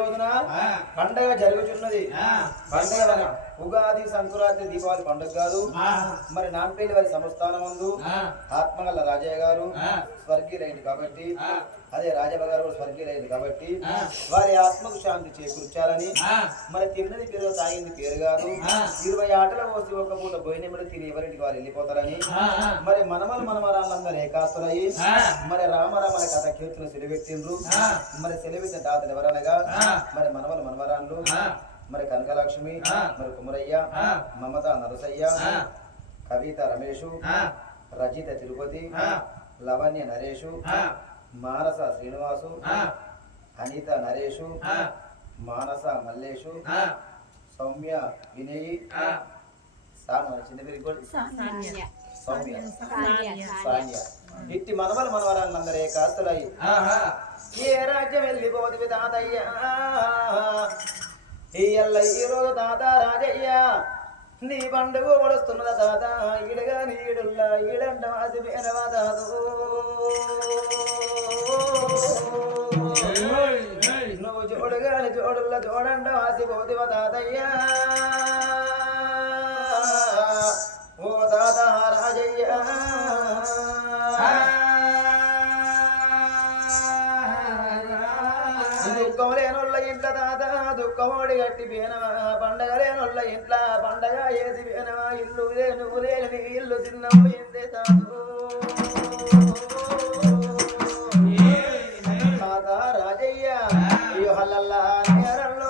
రోజున పండగ జరుగుతున్నది. పండగ ఉగాది, సంక్రాంతి, దీపావళి పండుగ కాదు. మరి నాంపల్లి వారి సంస్థానం ముందు ఆత్మగల్ల రాజయ్య గారు స్వర్గీయులైంది కాబట్టి, అదే రాజయ్య గారు స్వర్గీయులైంది కాబట్టి వారి ఆత్మకు శాంతి చేకూర్చాలని మరి తిన్నది పేరు తాగింది పేరు కాదు. 20 ఆటల పోసి ఒక పూట బోయినెమ్మడి తిని ఎవరింటికి వారు వెళ్ళిపోతారని మరి మనమరాళ్ళందరూ ఏకాస్తులయ్యి మరి రామరామల కథ కీర్తులు సెలవెట్టిండ్రు. మరి సెలవెట్టిన తాతలు ఎవరనగా మరి మనవరాళ్ళు మరి కనకలక్ష్మి, మరి కుమరయ్య, మమత నరసయ్య, కవిత రమేషు, రజిత తిరుపతి, లవణ్య నరేషు, మానస శ్రీనివాసు, అనిత నరేషు, మానస మల్లేషు, సౌమ్య వినయ్, చిన్న పేరు సౌమ్య సాన్య. ఇట్టి మనవరాళ్ళందరూ కాస్తులయ్యి ఏ రాజ్యం వెళ్ళిపోతుంది తాతయ్య ఈ రోజు తాత రాజయ్య నీ పండుగ ఒడుస్తున్నదా తాత ఈడగా నీడుల్లా ఈడంట వాసి పేనవా తాదు నువ్వు జోడుగాని జోడుల్లా జోడంట వాసి పోతివ తాతయ్య ఓ తాత రాజయ్య దుఃఖంలేనొల్ల ఇంట్ల తాత దుఃఖమోడి గట్టి పేనవా పండగలేనొల్ల ఇంట్ల పండగ ఏసి పేనవా ఇల్లు నువ్వు లేని ఇల్లు చిన్నపోయిందే తాత తాత రాజయ్య అయ్యో హల్లల్లా నేరల్లో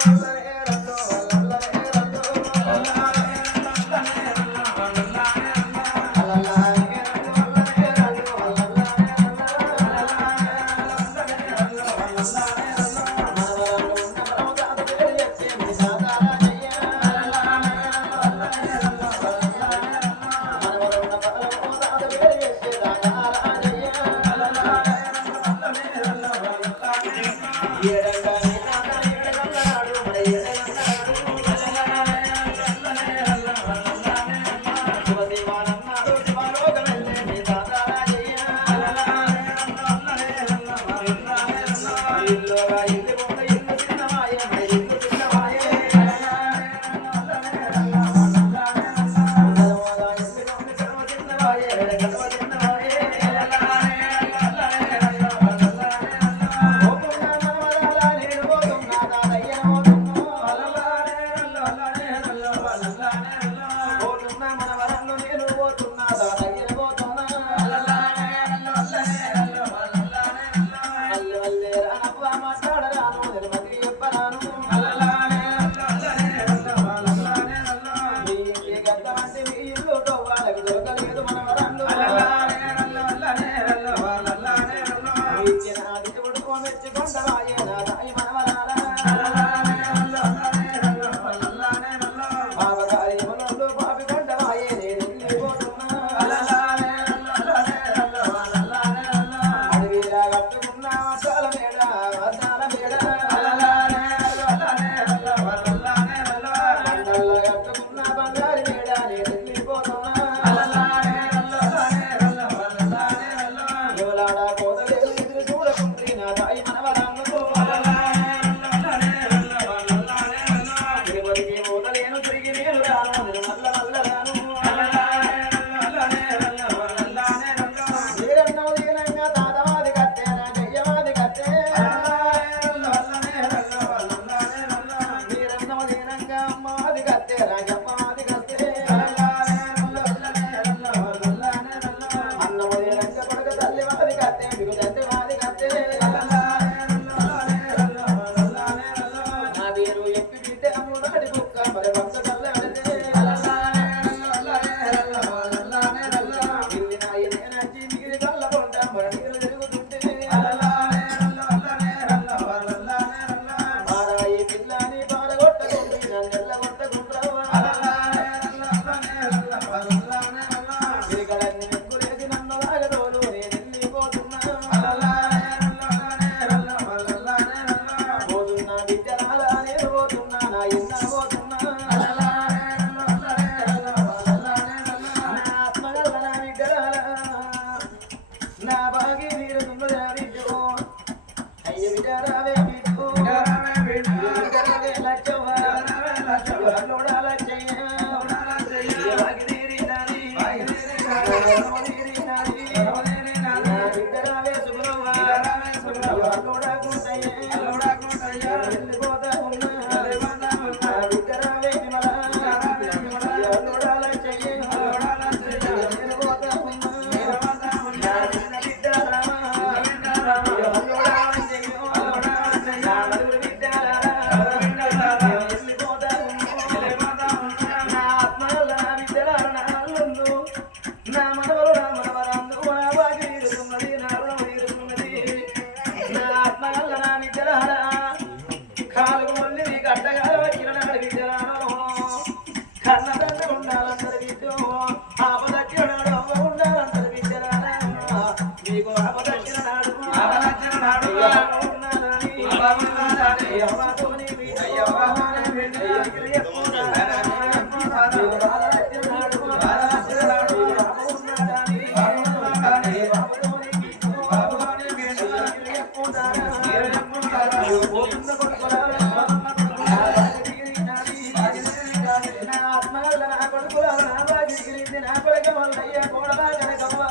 శంకరయ్య కోడల కనకమ్మ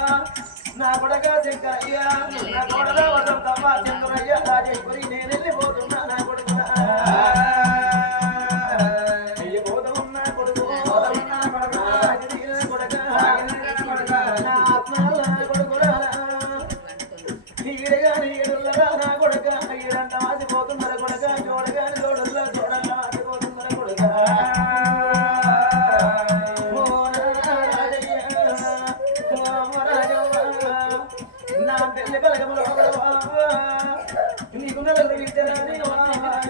నా కొడక శంకరయ్య నా కోడల వసంతమ్మ చంద్రయ్య రాజేశ్వరి నేను వెళ్ళిపోతున్నా నా కొడుకు పోతున్నా కొడుకు కొడక నా ఆత్మ కొడుకురా ఈడగా నీడుల్లరా నా కొడక ఈడంట మాసిపోతున్నర కొడక చూడగాని తోడుల్లో చూడల్లా మాసిపోతున్నర కొడక నా పెళ్లి బలగములు నీకు నలుగురు విద్యరాని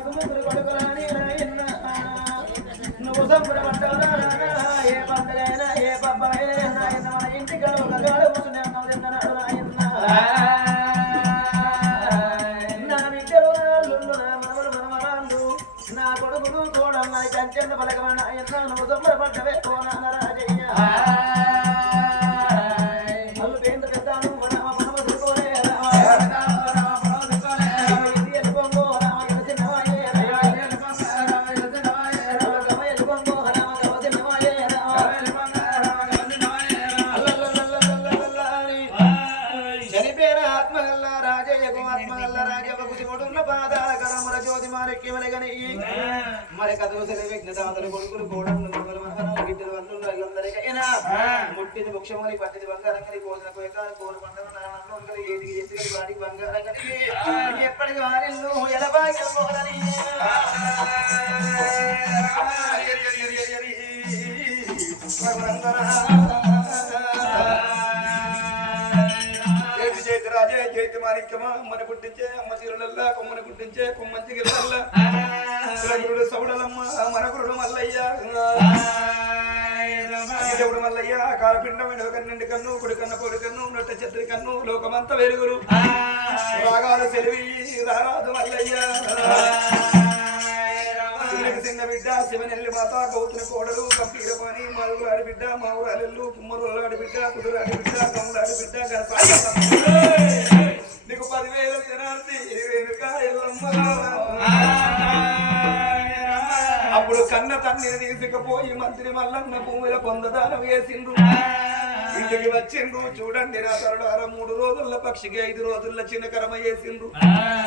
ముగ్గురు కొడుకురాని నువ్వు సంబరపడ్డావునా ఏ పండుగైనా ఏ పబ్బమైనా మన ఇంటికి ఒక గాడు కూర్చుని అన్నం తిన్నాడు నా విద్యలు నా మనవలు మనవరాళ్ళు నా కొడుకులు కోడన్నా కంచెన్న బలగమన్న నువ్వు సంబరపడ్డవే కోనాల రాజయ్య మరి కథలు విఘ్నదాతలు కొడుకులు కోడలు గిడ్డలు అందరికైనా ముట్టింది ముఖ్యమని పట్టింది బంగారం కలి కోసిన కోయకాలు కోరు పండుగ ఏటికి చేసి వాడికి బంగారం కలిగి ఎప్పటికి వారిల్లు ఎలా బాగా రాజే జైతి మాణిక్యమా అమ్మని పుట్టించే అమ్మ తీరులల్లా కొమ్మని పుట్టించే కొమ్మంచి గిల్లల్లా గురుడు సౌడలమ్మ మన గురుడు మల్లయ్య దేవుడు మల్లయ్య కాలపిండమైన కన్నిండి కన్ను కుడి కన్న పొడి కన్ను నొట్ట చెత్రి కన్ను లోకమంత వెలుగురు రాగాలు సెలివి రారాదు మల్లయ్య చిన్న బిడ్డ శివనెల్లి మాత గౌతుని కోడలు కంపీడ పని మావురాడి బిడ్డ మావురాలెల్లు కుమ్మరులాడి బిడ్డ కుదురాడి బిడ్డ కమ్ములాడి బిడ్డ నీకు 10,000 జనార్ది 20,000 అప్పుడు కన్న తన్నిని తీసుకుపోయి మంత్రి మల్లన్న భూమిలో పొందదానం వేసిండ్రు ఇంటికి వచ్చిండ్రు చూడండి నా తరుడార 3 రోజుల పక్షికి 5 రోజుల చిన్నకరమ వేసిండ్రు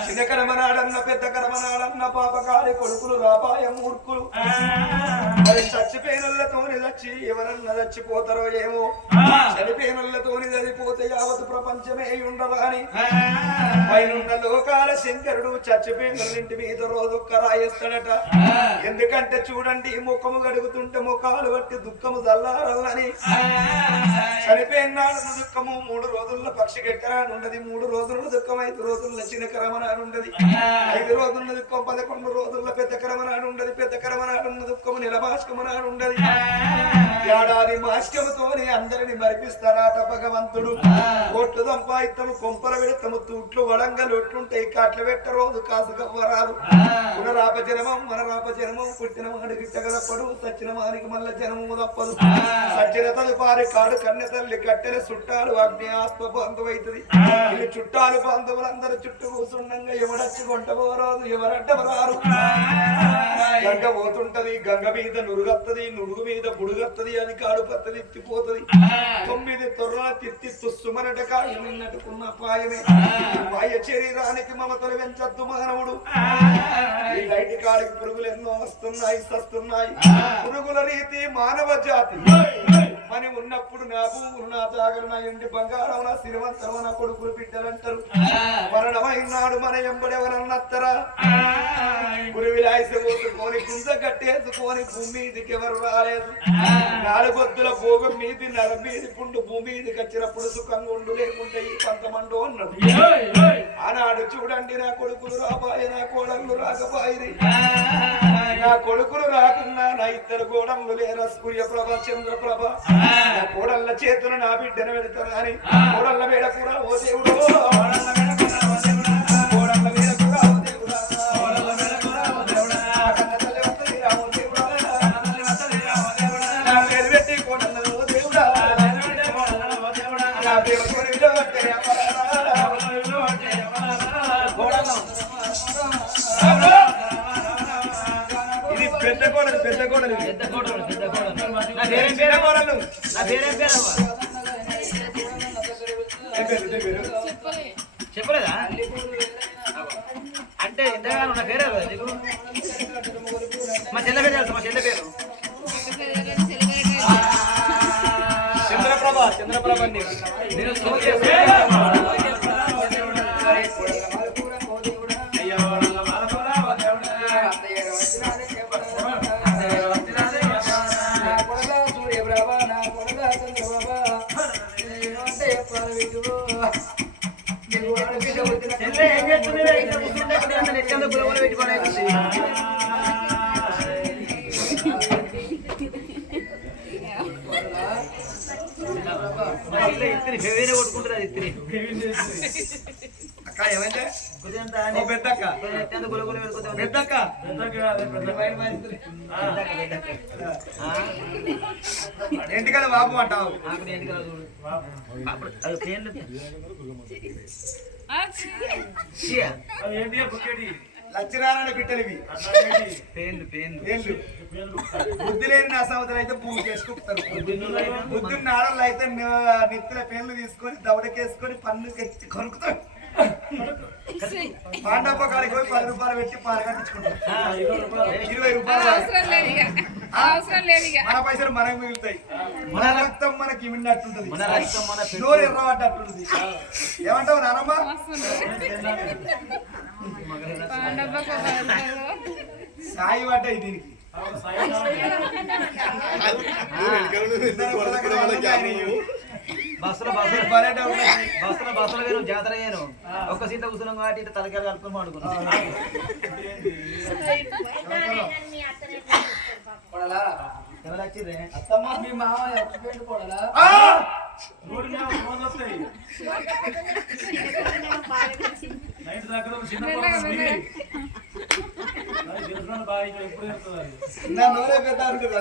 చిన్నకరమ నాడన్న పెద్ద కరమ నాడన్న పాపకారి కొడుకులు రాపాయ మూర్ఖులు మరి చచ్చిపోయినోళ్ళతోని చచ్చి ఎవరన్నా చచ్చిపోతారో ఏమో చనిపోయినోళ్ళతోని చనిపోతే యావత్ ప్రపంచమే ఉండదా అని పైనున్న లోకాల శంకరుడు చచ్చిపోయినోళ్ళింటి మీద రోజొక్క రాయేస్తాడట ఎందుకంటే చూడండి ముఖము గడుగుతుంటే ముఖాలు బట్టి దుఃఖము చల్లారని చనిపోయినాడు దుఃఖము 3 రోజుల పక్షి గెట్టరాని ఉండదు 3 రోజుల దుఃఖం 5 రోజుల చిన్న కరమనాడు ఉండదు 5 రోజుల దుఃఖం 11 రోజుల పెద్ద కరమనాడు ఉండదు పెద్ద కరమనాడు దుఃఖము నిలబాష్కమనాడు ఉండదు ఏడాది మాష్కముతోని అందరిని మరిపిస్తారాట భగవంతుడు కోట్లు సంపాదిత్తము కొంపర పెడతాము తూట్లు వడంగలు ఒట్లుంటాయి కాట్లు పెట్ట రోజు కాసు కవ్వరాదు పునరాప జనమం మనరాప జనమం పుట్టిన వాడి గిట్టగలపడు సచ్చిన వారికి మల్ల జనము తప్పదు సచ్చిన తదుపారి కాడు కన్నె తల్లి కట్టెల చుట్టాలు అగ్ని ఆత్మ బంధువైతుంది వీళ్ళు చుట్టాలు బంధువులందరూ చుట్టూ కూర్చుండగా ఎవడచ్చి కొంటపోరాదు ఎవరడ్డవరారు గంగ పోతుంటది గంగ మీద నురుగత్తది నురుగు మీద బుడుగత్తది అది కాడు పత్తది ఎత్తిపోతుంది 9 తొర్రల తిత్తి తుస్సుమనట కాయ నిన్నట్టుకున్న పాయమే పాయ శరీరానికి మమతలు పెంచద్దు మానవుడు ఈ లైట్ కాడికి పురుగులు ఎన్నో వస్తున్నాయి సస్తున్నాయి పురుగుల రీతి మానవ జాతి పని ఉన్నప్పుడు నా భూములు నా జాగలు నా ఎండి బంగారం నా శ్రీమంతం నా కొడుకులు బిడ్డలంటారు మరణమైనాడు మన ఎంబడెవరన్నత్తరా గురువిలాయిస పోసుకొని కుంద కట్టేసుకొని భూమి మీదికి ఎవరు రాలేదు 4 పొద్దుల భోగం మీది నర మీది పుండు భూమి మీదికి వచ్చినప్పుడు సుఖంగా ఉండు లేకుంటే ఈ పంతమండు అన్నాడు ఆనాడు చూడండి నా కొడుకులు రాబాయి నా కోడళ్ళు రాకబాయి నా కొడుకులు రాకున్నా నా 2 కోడళ్ళు లేరా సూర్యప్రభ చంద్రప్రభ నా కోడళ్ళ చేతులు నా బిడ్డను పెడతాను అని కోడళ్ళ వేడకురా ఓ దేవుడు ఇది పెద్ద కోడలు పెద్ద కోడలు పెద్ద కోడలు పెద్ద కోడలు నా పేరేం పేరు నా పేరేం పేరు చెప్పలేదా అంటే ఎంతగానో నా పేరే కదా నీకు మా చెల్లె పేరు తెలుసు మా చెల్లె పేరు చంద్రప్రభ నేను కొట్టుకుంటారు ఇత్తిరి అక్క ఏమైతే పెద్దక్క పెద్దక్క ఎంటికల బాబు అంటావు లచ్చినారాయణ బిడ్డలివి బుద్ధి లేని నా సంవత్సరం అయితే పువ్వు చేసుకుంటారు బుద్ధి నాడలు అయితే నెత్తిన పేర్లు తీసుకొని దవడకేసుకొని పన్ను ఎత్తి కొనుక్కుతాడు పాండప్ప కాడికి పోయి 10 రూపాయలు పెట్టి పాలు కట్టించుకుంటాం 20 రూపాయలు మన పైసలు మనకు మిగులుతాయి మన రక్తం మనకి మిన్నట్టుంటది నోరు ఎర్రబడ్డట్టుంటది ఏమంటావు నానమ్మ సాయి పడ్డాయి దీనికి బస్సులో వేరు జాతర అయ్యాను ఒక్క సీత కూర్చున్నాం కాబట్టి ఇట్లా తలకాయలు కలుపుకొని పడుకున్నాం ఎవరు వచ్చిర్రే అత్తమ్మ మీ మామ ఎప్పుడు కొడలా నైట్ దగ్గర చిన్న నా నోరే పెద్ద ఉంటుంది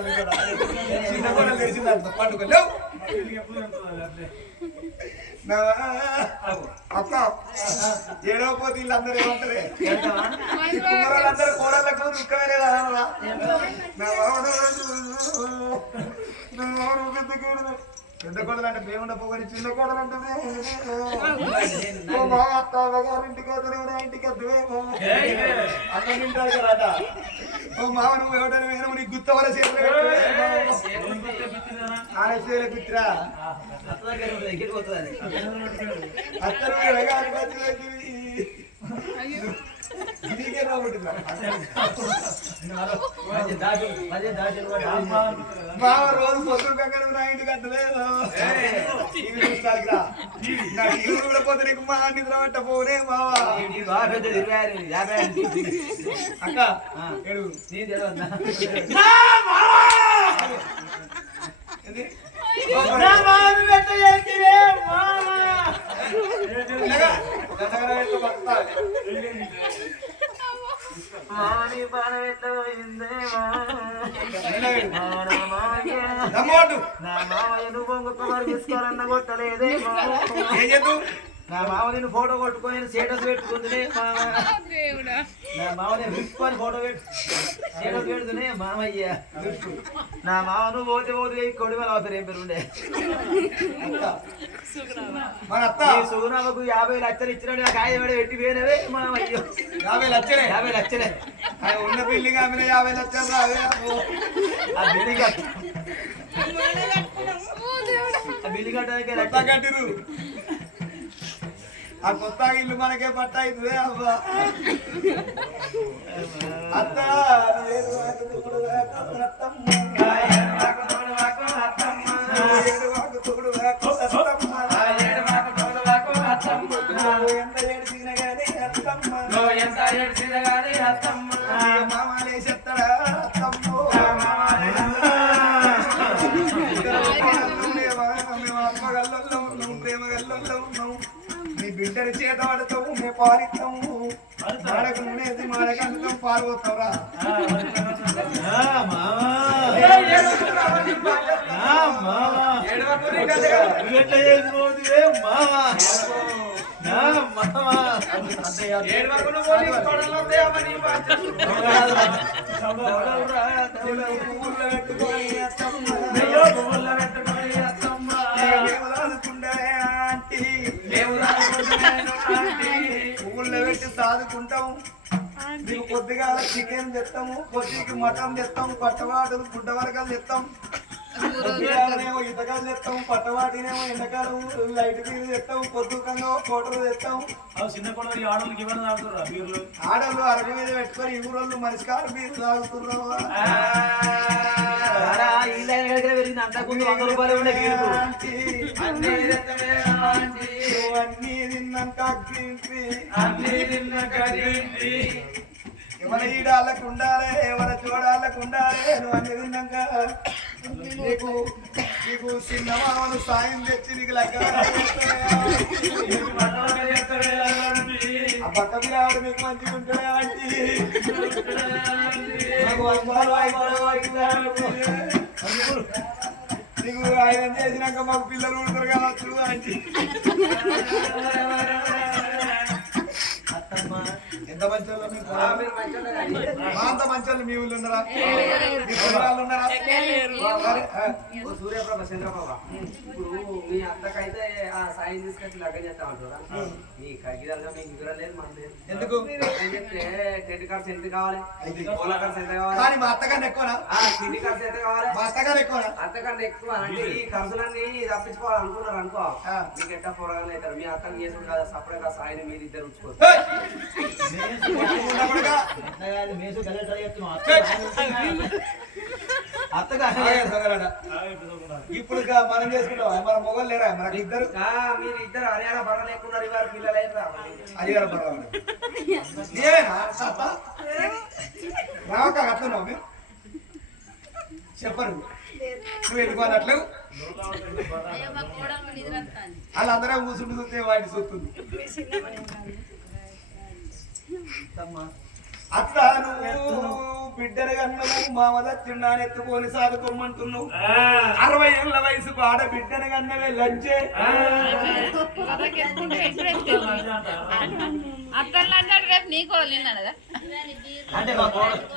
చిన్న కూడా తెలిసిందంట పండుగ అక్క ఏడవపోతే వీళ్ళందరూ ఏమంటారు కుమ్మరాళ్ళందరూ కోడళ్ళకు దుఃఖమే లేదా పెద్ద కోడలు అంటే పేముండ పోగని చిన్న కోడలు అంటే ఇంటికి ఇంటికి వద్దువేమో అక్కడ తింటారు కదా ఓ మామ నువ్వు ఎవడని వేరు నీకు గుత్తవల చేతులు ఆడేసేల పిత్రా అత్తరు నీకే రాబట్టిందా మామ రోజు పొద్దున కంగారు నా ఇంటికి అద్దలేదు టీవీ చూస్తాను నా టీవీ కూడా పోతే నీకు మా నిద్ర పట్ట పోనే మావా అక్క ఏడు నా మామయ్యను బొంగుకుమారు తీసుకోవాలన్న కొట్టలేదే నా మామ నేను ఫోటో కొట్టుకొని స్టేటస్ పెట్టుకుంటునే నా మామని విప్పుకొని ఫోటో స్టేటస్ పెడుతునే మామయ్య నా మామను పోతే కొడిమల ఆఫర్ ఏం పేరుండే సుగుణకు 50 లక్షలు ఇచ్చినాడు నాకు ఆయన పెట్టి పోయినవే మామయ్య 50 లక్షలే 50 లక్షలే ఉన్న బిల్డింగ్ ఆమె 50 లక్షలు ఆ బిల్డింగ్ కట్టిరు ఆ కొత్త ఇల్లు మనకే పట్ట అవుతుంది అబ్బా అత్త ఎంత ఏడ్చిన గానీ అత్తమ్మ మామలేసెత్తడా అత్తమ్మ అమ్మగల్లో ఉన్నాం ప్రేమ గల్లో ఉన్నాం నీ బిడ్డని చేత పడతావు మేము పాలిస్తాము మాడకు నూనెసి మాడకంటాం పాల్గొస్తావురా ఆంటీ ఆడుకుంటాం నీకు కొద్దిగా చికెన్ తెస్తాము కొద్దికి మటన్ తెస్తాం పట్టవాటలు గుడ్డ వరకలు తెస్తాం పొద్దుగాలనేమో ఇతకాలు తెస్తాం పట్టవాటినేమో ఎండకాలం లైట్ బీరు తెస్తాం పొద్దుకంగా కోటలు తెస్తాం చిన్న కొడవలి ఆడోళ్ళకి ఇవ్వడం తాగుతారా బీర్లు ఆడలు అరగ మీద పెట్టుకొని ఈ ఊరోళ్ళు మనిషి కారు బీరు తాగుతున్నావా పెరిగింది అంతకుముందు 100 రూపాయలు ఉండే బీరుకు. అన్నీ తిన్నాక ఎవరి ఈడాళ్ళకు ఉండాలి ఎవరి చూడాళ్ళకు ఉండాలి నువ్వు అన్ని తిన్నాక నీకు నీకు చిన్నమామను సాయం తెచ్చి నీకు లెక్క ఆ పక్క పిల్లవాడు నీకు మంచిగా ఉంటాడే ఆంటీ నీకు ఆయన చేసినాక మాకు పిల్లలు ఉంటారు కావచ్చు ఆంటీ ఎంత మంచి మా అంత మంచి వాళ్ళు మీ ఊళ్ళో ఉన్నారా ఉన్నారా సూర్యప్రభ చంద్రప్రభ ఇప్పుడు మీ అత్తకైతే ఆ సాయం తీసుకొచ్చి లగ్గం చేస్తామంటారా మీ కగిదాలుగా మీకు వివరం లేదు మన లేదు ఎందుకు చెప్తే క్రెడిట్ కార్డ్స్ ఎంత కావాలి ఓలా కార్డ్స్ ఎంత కావాలి కానీ మా అత్తగారిని ఎక్కువనా క్రెడిట్ కార్డ్స్ ఎంత కావాలి మా అత్తగారు ఎక్కువనా అంతకన్నా ఎక్కువ అంటే ఈ ఖర్చులన్నీ తప్పించుకోవాలనుకున్నారు అనుకో మీకు ఎట్ట పోరాగానే అవుతారు మీ అత్తని చేసుడు కదా సపరేట్గా సాయం మీరు ఇద్దరు ఉంచుకోవచ్చు ఇప్పుడు మనం చేసుకుంటాం మన మొగలు లేరా మనకి ఇద్దరు మీరు ఇద్దరు హర్యానా బర్ర లేకున్నారు ఇవాళ పిల్లలు హరిహర బర్ర ఏనా రాక అట్లున్నావు మేము చెప్పరు నువ్వు ఎందుకోనట్లు వాళ్ళందరూ కూర్చుంటూ చూస్తే వాటిని చూస్తుంది అత్త నువ్వు బిడ్డలు కన్నావు మామ దచ్చిండాని ఎత్తుకొని సాగుకోమంటున్నావు 60 ఏళ్ళ వయసుకు ఆడ బిడ్డను కన్నవే లంచే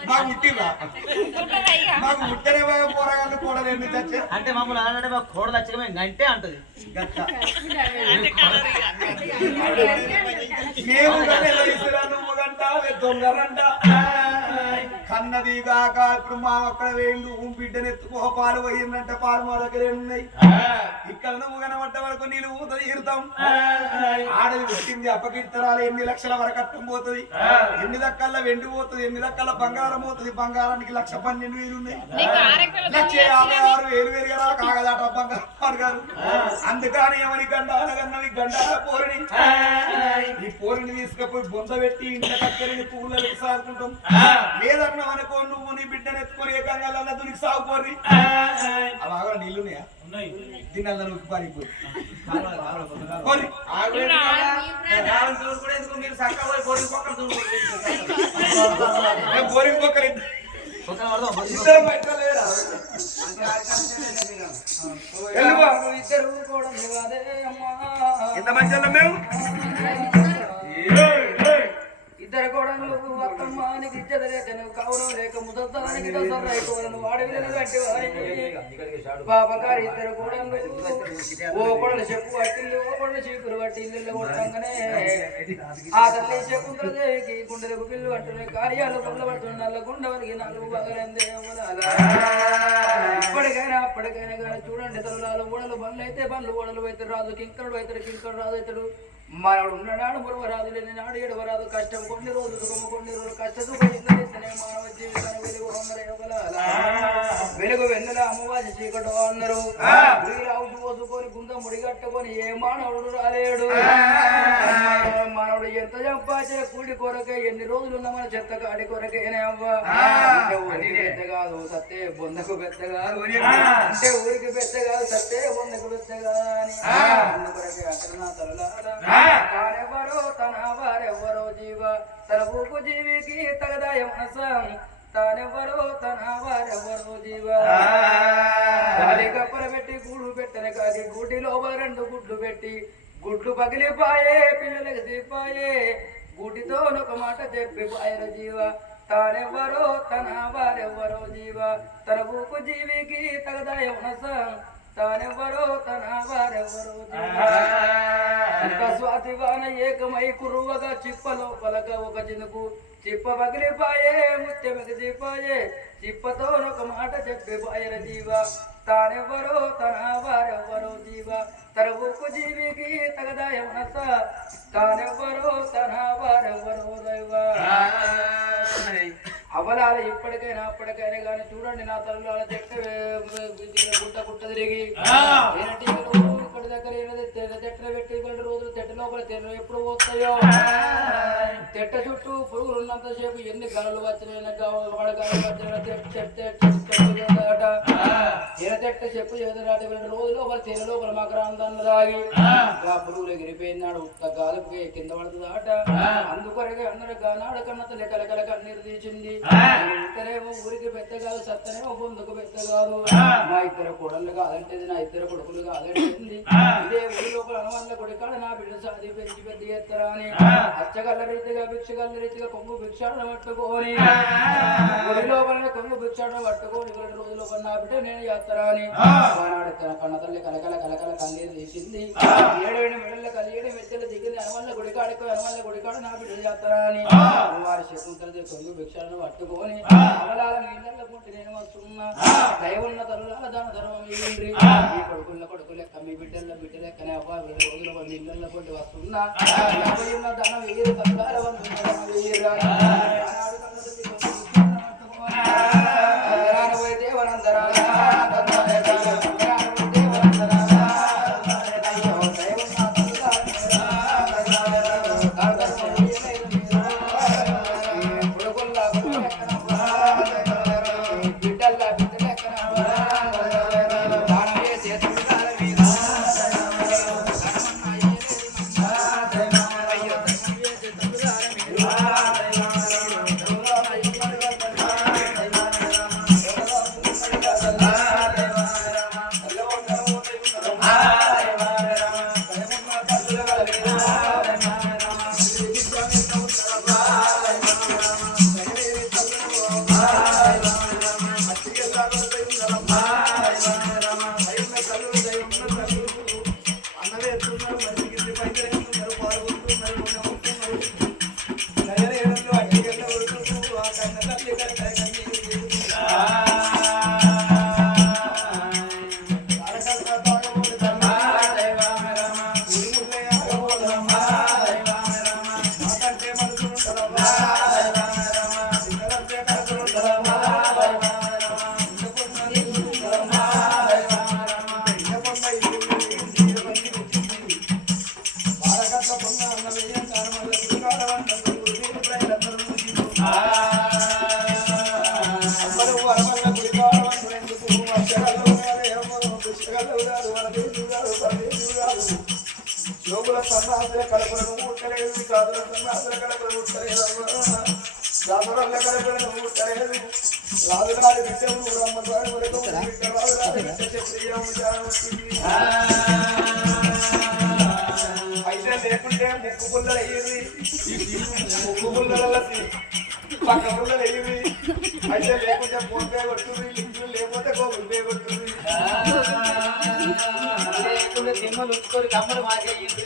మాకు ముట్టివా మాకు ముట్టనే బాగా పోరగాళ్ళు కూడా రెండు తెచ్చే అంటే మమ్మల్ని ఆడంటే మాకు కోడలు వచ్చమే గంటే అంటది మేము వయసురా నువ్వు గంట దొంగలంట కన్నది కాక ఇప్పుడు మా అక్కడ వేళ్ళు బిడ్డను ఎత్తుకో పాలు పోయిందంటే పాలు మా దగ్గర ఉన్నాయి ఇక్కడ నువ్వు కనబడ్డ వరకు నీళ్ళు ఊత తీరుతాం ఆడది పెట్టింది అప్పగిత్తరాలు ఎన్ని లక్షల వరకు అట్టం పోతుంది ఎన్ని దక్కల్లో వెండి పోతుంది ఎన్ని దక్కల్లో బంగారం పోతుంది బంగారానికి 1,12,000 ఉన్నాయి 1,56,000 కదా కాగదాట బంగారం గారు అందుకని ఎవరి గండాల కన్నవి గండాల పోరిని ఈ పోరిని తీసుకుపోయి బొంద పెట్టి ఇంట్లో కక్కరిని పువ్వులకు సాగుకుంటాం లేదన్నా అనుకో నువ్వు నీ బిడ్డను ఎత్తుకొని ఏ గంగాలన్నా దునికి సాగుపోరి అలాగా నీళ్ళున్నాయా దీని అలా నువ్వు పారిపోయి మీరు చక్కగా పోయి బోరింగ్ పొక్కలు బోరింగ్ పొక్కలు ఎంత మంచి మేము ఇద్దరు కోడలు అత్తమ్మానికి ఇచ్చదలేక కావడం లేక ముదత్తానికి వాడవిలను కట్టి పాపగారి ఇద్దరు కోడలు ఓ కొడలు చెప్పు పట్టిల్లు ఓ కొడలు చీకులు పట్టి ఇల్లు కొట్టంగానే ఆ తల్లి చెప్పుల దేవికి గుండెలకు పిల్లు అంటున్నాయి కార్యాలు కొల్ల పడుతున్న నల్ల గుండెవరికి 4 పగలందే ఇప్పటికైనా అప్పటికైనా కానీ చూడండి తల్లాలు ఓడలు బండ్లు అయితే బండ్లు ఓడలు అయితే రాదు కింకరుడు అవుతాడు కింకరుడు రాదు అవుతాడు మనవాడు ఉన్ననాడు మురవరాదు లేని నాడు ఏడవరాదు కష్టం కొన్ని రోజులు సుఖము కొన్ని రోజులు కష్టం మానవ జీవితాన్ని వెలుగు వెన్నెల అమ్మవారి చీకటో అన్నారు రావుసు పోసుకొని గుంత ముడిగట్టుకొని ఏ మానవుడు రాలేడు మానవుడు ఎంత సంపాదించిన కూడి కొరకే ఎన్ని రోజులు ఉన్న మన చెత్త కాడి కొరకేనే అవ్వ ఊరికి పెద్ద కాదు సత్తే బొందకు పెద్ద కాదు అంటే ఊరికి పెద్ద కాదు సత్తే బొందకు పెద్ద కాని కొరకే అక్కడ నా తలలారా తానెవరో తన వారెవరో జీవ తన ఊపు జీవికి తగదాయ మనసం తానెవరో తన వారెవరో జీవ కప్పర పెట్టి గూడు పెట్టని కాకి గూటిలో 2 గుడ్లు పెట్టి గుడ్లు పగిలిపాయే పిల్లలకి తీపాయే గుడ్డితో ఒక మాట చెప్పి పాయర జీవ తానెవరో తన వారెవరో జీవ తన ఊపు జీవికి తగదాయ మనసం తానెవరో తన వారెవరో జీవ స్వాతి వాన ఏకమై కురువగా చిప్ప లోపలక ఒక చినుకు చిప్ప పగిలిపాయే ముత్యమెగసిపాయే చిప్పతో ఒక మాట చెప్పిపాయర జీవ తానెవ్వరో తన వారెవ్వరో జీవ తన ఉప్పు జీవికి తగదాయ మనస తానెవ్వరో తన వారెవ్వరో దైవ అవలాల ఇప్పటికైనా అప్పటికైనా కానీ చూడండి నా తల్లు చెట్ట గుట్ట గుట్ట తిరిగి ఇప్పటి దగ్గర తెట్ట పెట్టి 2 రోజులు తెట్ట లోపల తెల్ల ఎప్పుడు పోతాయో తెట్ట చుట్టూ పురుగులు ఉన్నంత సేపు ఎన్ని గలలు వచ్చినాయి వడగలలు వచ్చినాయట తెట్ట చెప్పు చెబుతాడు 2 రోజులు లోపల తెల్ల లోపల మకరాంతాన్ని తాగి ఆ పురుగులు ఎగిరిపోయినాడు ఉత్త గాలికి కింద పడుతుందట అందుకొరకే అందరూ గానాడు కన్నత లెక్కలెక్కల కన్నీరు తీసింది ఇద్దరేమో ఊరికి పెద్ద కాదు సత్తనేమో బొందుకు పెద్ద కాదు నా 2 కొడళ్ళు కాదంటేది నా 2 కొడుకులు కాదంటేది ఇదే ఊరి లోపల అనవల్ల కొడి కాడ నా బిడ్డ సాధి పెంచి పెద్ద ఎత్తరా అని అచ్చగల్ల రీతిగా భిక్షగల్ల రీతిగా కొంగు భిక్షాటం పట్టుకొని ఊరి లోపల కొంగు భిక్షాటం పట్టుకొని 2 రోజుల లోపల నా బిడ్డ నేను చేస్తారా అని ఆనాడు తన కన్న తల్లి కలకల కలకల కన్నీరు తీసింది 7 మెడల కలియడం మెచ్చలు దిగింది అనవల్ల గుడికాడికి అనవల్ల గుడికాడ నా బిడ్డ చేస్తారా అని వారి శకుంతల కొంగు భిక్షాటం పట్టుకొని అవలాల నీళ్ళ పుట్టి నేను వస్తున్నా దైవున్న తల్లుల దాన ధర్మం ఈ కొడుకుల లెక్క మీ బిడ్డల బిడ్డ లెక్కనే 2 రోజుల నీళ్ళ పుట్టి వస్తున్నా ధనం వేయరు తల్లాల సన్నాసుల కడపలను ముట్టలేదు సాధుల సన్నాసుల కడపలను ముట్టలేదు సాధుల కడపలను ముట్టలేదు రాజుగారి బిడ్డలు రమ్మగారి వరకు రాజుగారి బిడ్డ అయితే లేకుంటే ముక్కు పుల్లలు అయ్యింది ముక్కు పుల్లల పక్క పుల్లలు అయ్యింది అయితే లేకుంటే ఫోన్ పే కొట్టుది లింకులు లేకపోతే గూగుల్ పే కొట్టుది తిమ్మలు ఉంచుకొని కమ్మలు మాకేయింది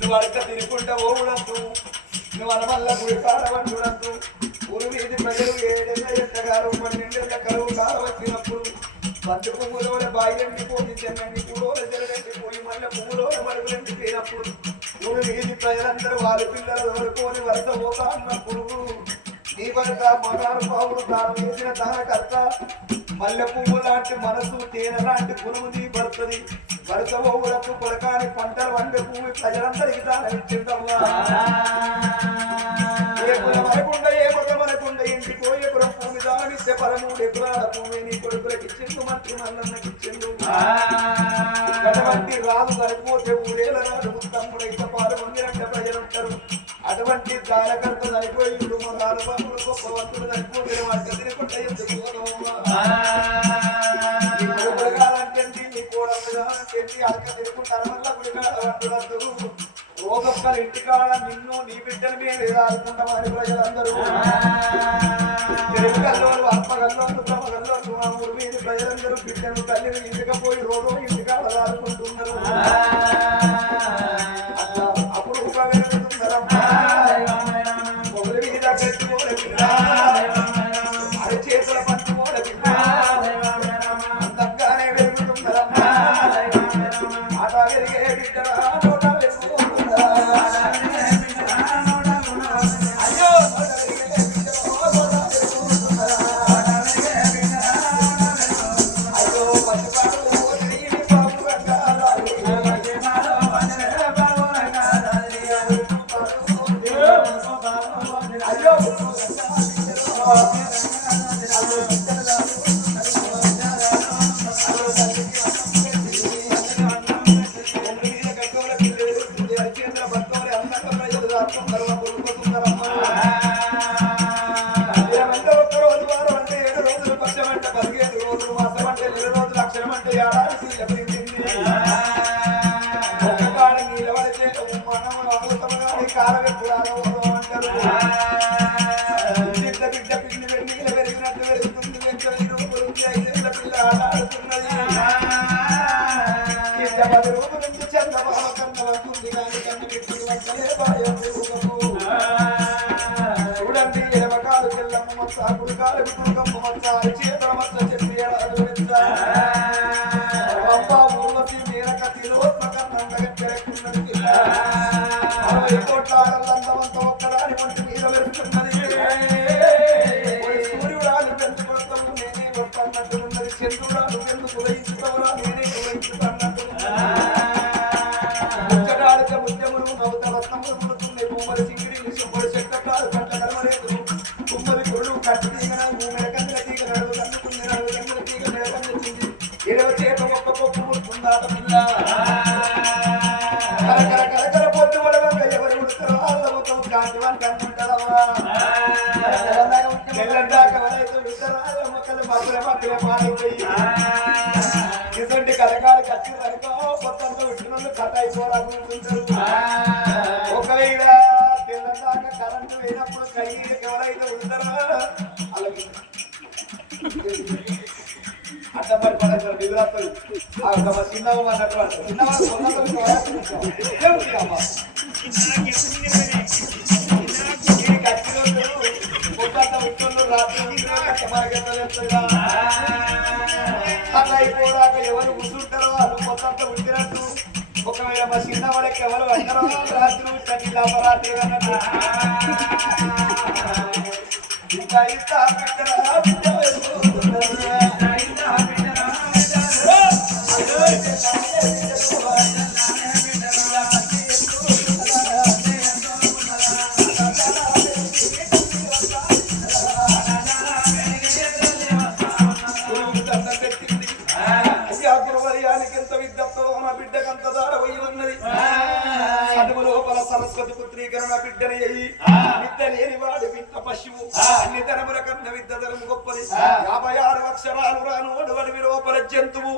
నువ్వు అడక తిరుగుంటా ఓవుడద్దు నువ్వు అనవల్ల గుడి కాడవంటుడద్దు ఊరు వీధి ప్రజలు ఏడైనా ఎంతగారు 12 కరువు కాలం వచ్చినప్పుడు బంతి పువ్వులోనే బాయి ఎండిపోయి చెన్నెండి పూలోన జరగండిపోయి మళ్ళీ పువ్వులోన మరుగులండి పోయినప్పుడు ఊరు వీధి ప్రజలందరూ వాళ్ళ పిల్లలు దొరుకుని వలస పోతా అన్నప్పుడు నీ భర్త మగారు పావులు తాను వేసిన దానకర్త మల్లె పువ్వు లాంటి మనసు తేనె లాంటి పురుగు నీ భర్తది వలస ఓవులకు కొరకాని పంటలు వండే పువ్వు ప్రజలందరికీ దానం ఇచ్చిందమ్మా ఏ కులం అనకుండా ఏ మతం అనకుండా ఇంటికి పోయే కులం భూమి దానమిస్తే 13 ఎకరాల భూమి నీ కొడుకులకి ఇచ్చిండు మంత్రి మల్లన్నకి ఇచ్చిండు అటువంటి రాదు చనిపోతే ఊరేల రాదు తమ్ముడైతే పాల్గొందిరంటే ప్రజలు ఉంటారు అటువంటి దానకర్త చనిపోయిండు మా నాలుగు గొప్ప వంతులు చనిపోతే వాటికి తినకుండా ఎందుకు కాలంటే నీ కూడా అడక తిరుగుంటారు వల్ల గుడికాలంటున్నారు రోగ ఒక్కరి ఇంటికాడ నిన్ను నీ బిడ్డల మీద ఆడుకుంటామని ప్రజలందరూ తెలుగుగల్లోను అప్పగల్లోను తమగల్లోను ఆ ఊరి మీద ప్రజలందరూ బిడ్డను తల్లిని ఇంటికపోయి రోజు ఇంటికాడ ఆడుకుంటున్నారు. అట్లా అప్పుడు వెళ్తున్నారమ్మా మొదలు మీద పెట్టుకోలే పిల్ల అరి చేతుల పట్టుకోలే పిల్ల అంతంగానే వెళ్తున్నారమ్మా ఆట వెలిగే బిడ్డరా నోట వెలుగుతుందా అయ్యో నోట వెలిగే బిడ్డరా నోట వెలుగుతుందా అయ్యో పట్టుపాటు పోతి బాబు రంగారాలు అయ్యో చూడండి ఎడమకాలు చెల్లమ్మ మచ్చ కుడికాలు కుటుంబమ్మ మచ్చ చేతుల మచ్చ చెప్పి ఊర్వశి మేరక తిలోత్మకన్నది 60 కోట్ల అందమంతా ఒక్కదాని వంటి మీద వెళ్తున్నది. సూర్యుడాలు పెంచుకొడతాము నేనే వస్తున్నట్టున్నది. చంద్రుడాలు ఎందుకు ఉదయించుతావురా నేనే ఉదయించుతాడు ముత్యములు నవ్వుత రత్నములు ముడుతున్నాయి. బొమ్మల సింగిడి బొమ్మల చెక్కటాలు కట్ట కర్మరేతులు బొమ్మలి కొడు కట్టు తీగన భూమిల కందుల తీగ నడువు కన్నుకుంది నడువు కందుల తీగ మెడ కన్నుచింది. 20 చేత ఒక్క పొప్పు ముడుతుందాట పిల్ల కరకర కరకర పొద్దు వడవంక ఎవరు ఉడతారో వాళ్ళ మొత్తం కాంతివాన్ కనుకుంటారమ్మా. తెల్లందాక ఎవరైతే ఉడతారో వాళ్ళ మొక్కలు మక్కల మక్కలే పాడైపోయి ఇటువంటి కరకాలు కచ్చి కనుక కొత్తంతా ఉట్టినోళ్ళు కథ అయిపోరాకుంటుంటారు. ఒకవేళ తెల్లందాక కరెంటు లేనప్పుడు కయ్యకి ఎవరైతే ఉడతారో అలాగే అడ్డపడి పడేసారు నిద్రత్తలు చిన్నవ అన్నట్టు చిన్నవాళ్ళు పొద్దంతా ఉట్టోళ్ళు రాత్రి అట్లా అయిపోరాక ఎవరు కూర్చుంటారో వాళ్ళు పొద్దంతా ఉట్టినట్టు. ఒకవేళ మా చిన్నవాళ్ళకి ఎవరు అంటారో రాత్రి ఉట్టండి అపరాత్రి అన్నట్టు ఇంకా ఇంత సరస్వతి పుత్రీకరణ బిడ్డని విద్య లేని వాడు వింత పశువు అన్ని ధనముల కన్న విద్య ధనము గొప్పది. 56 అక్షరాలు రానోడు వడివి లోపల జంతువు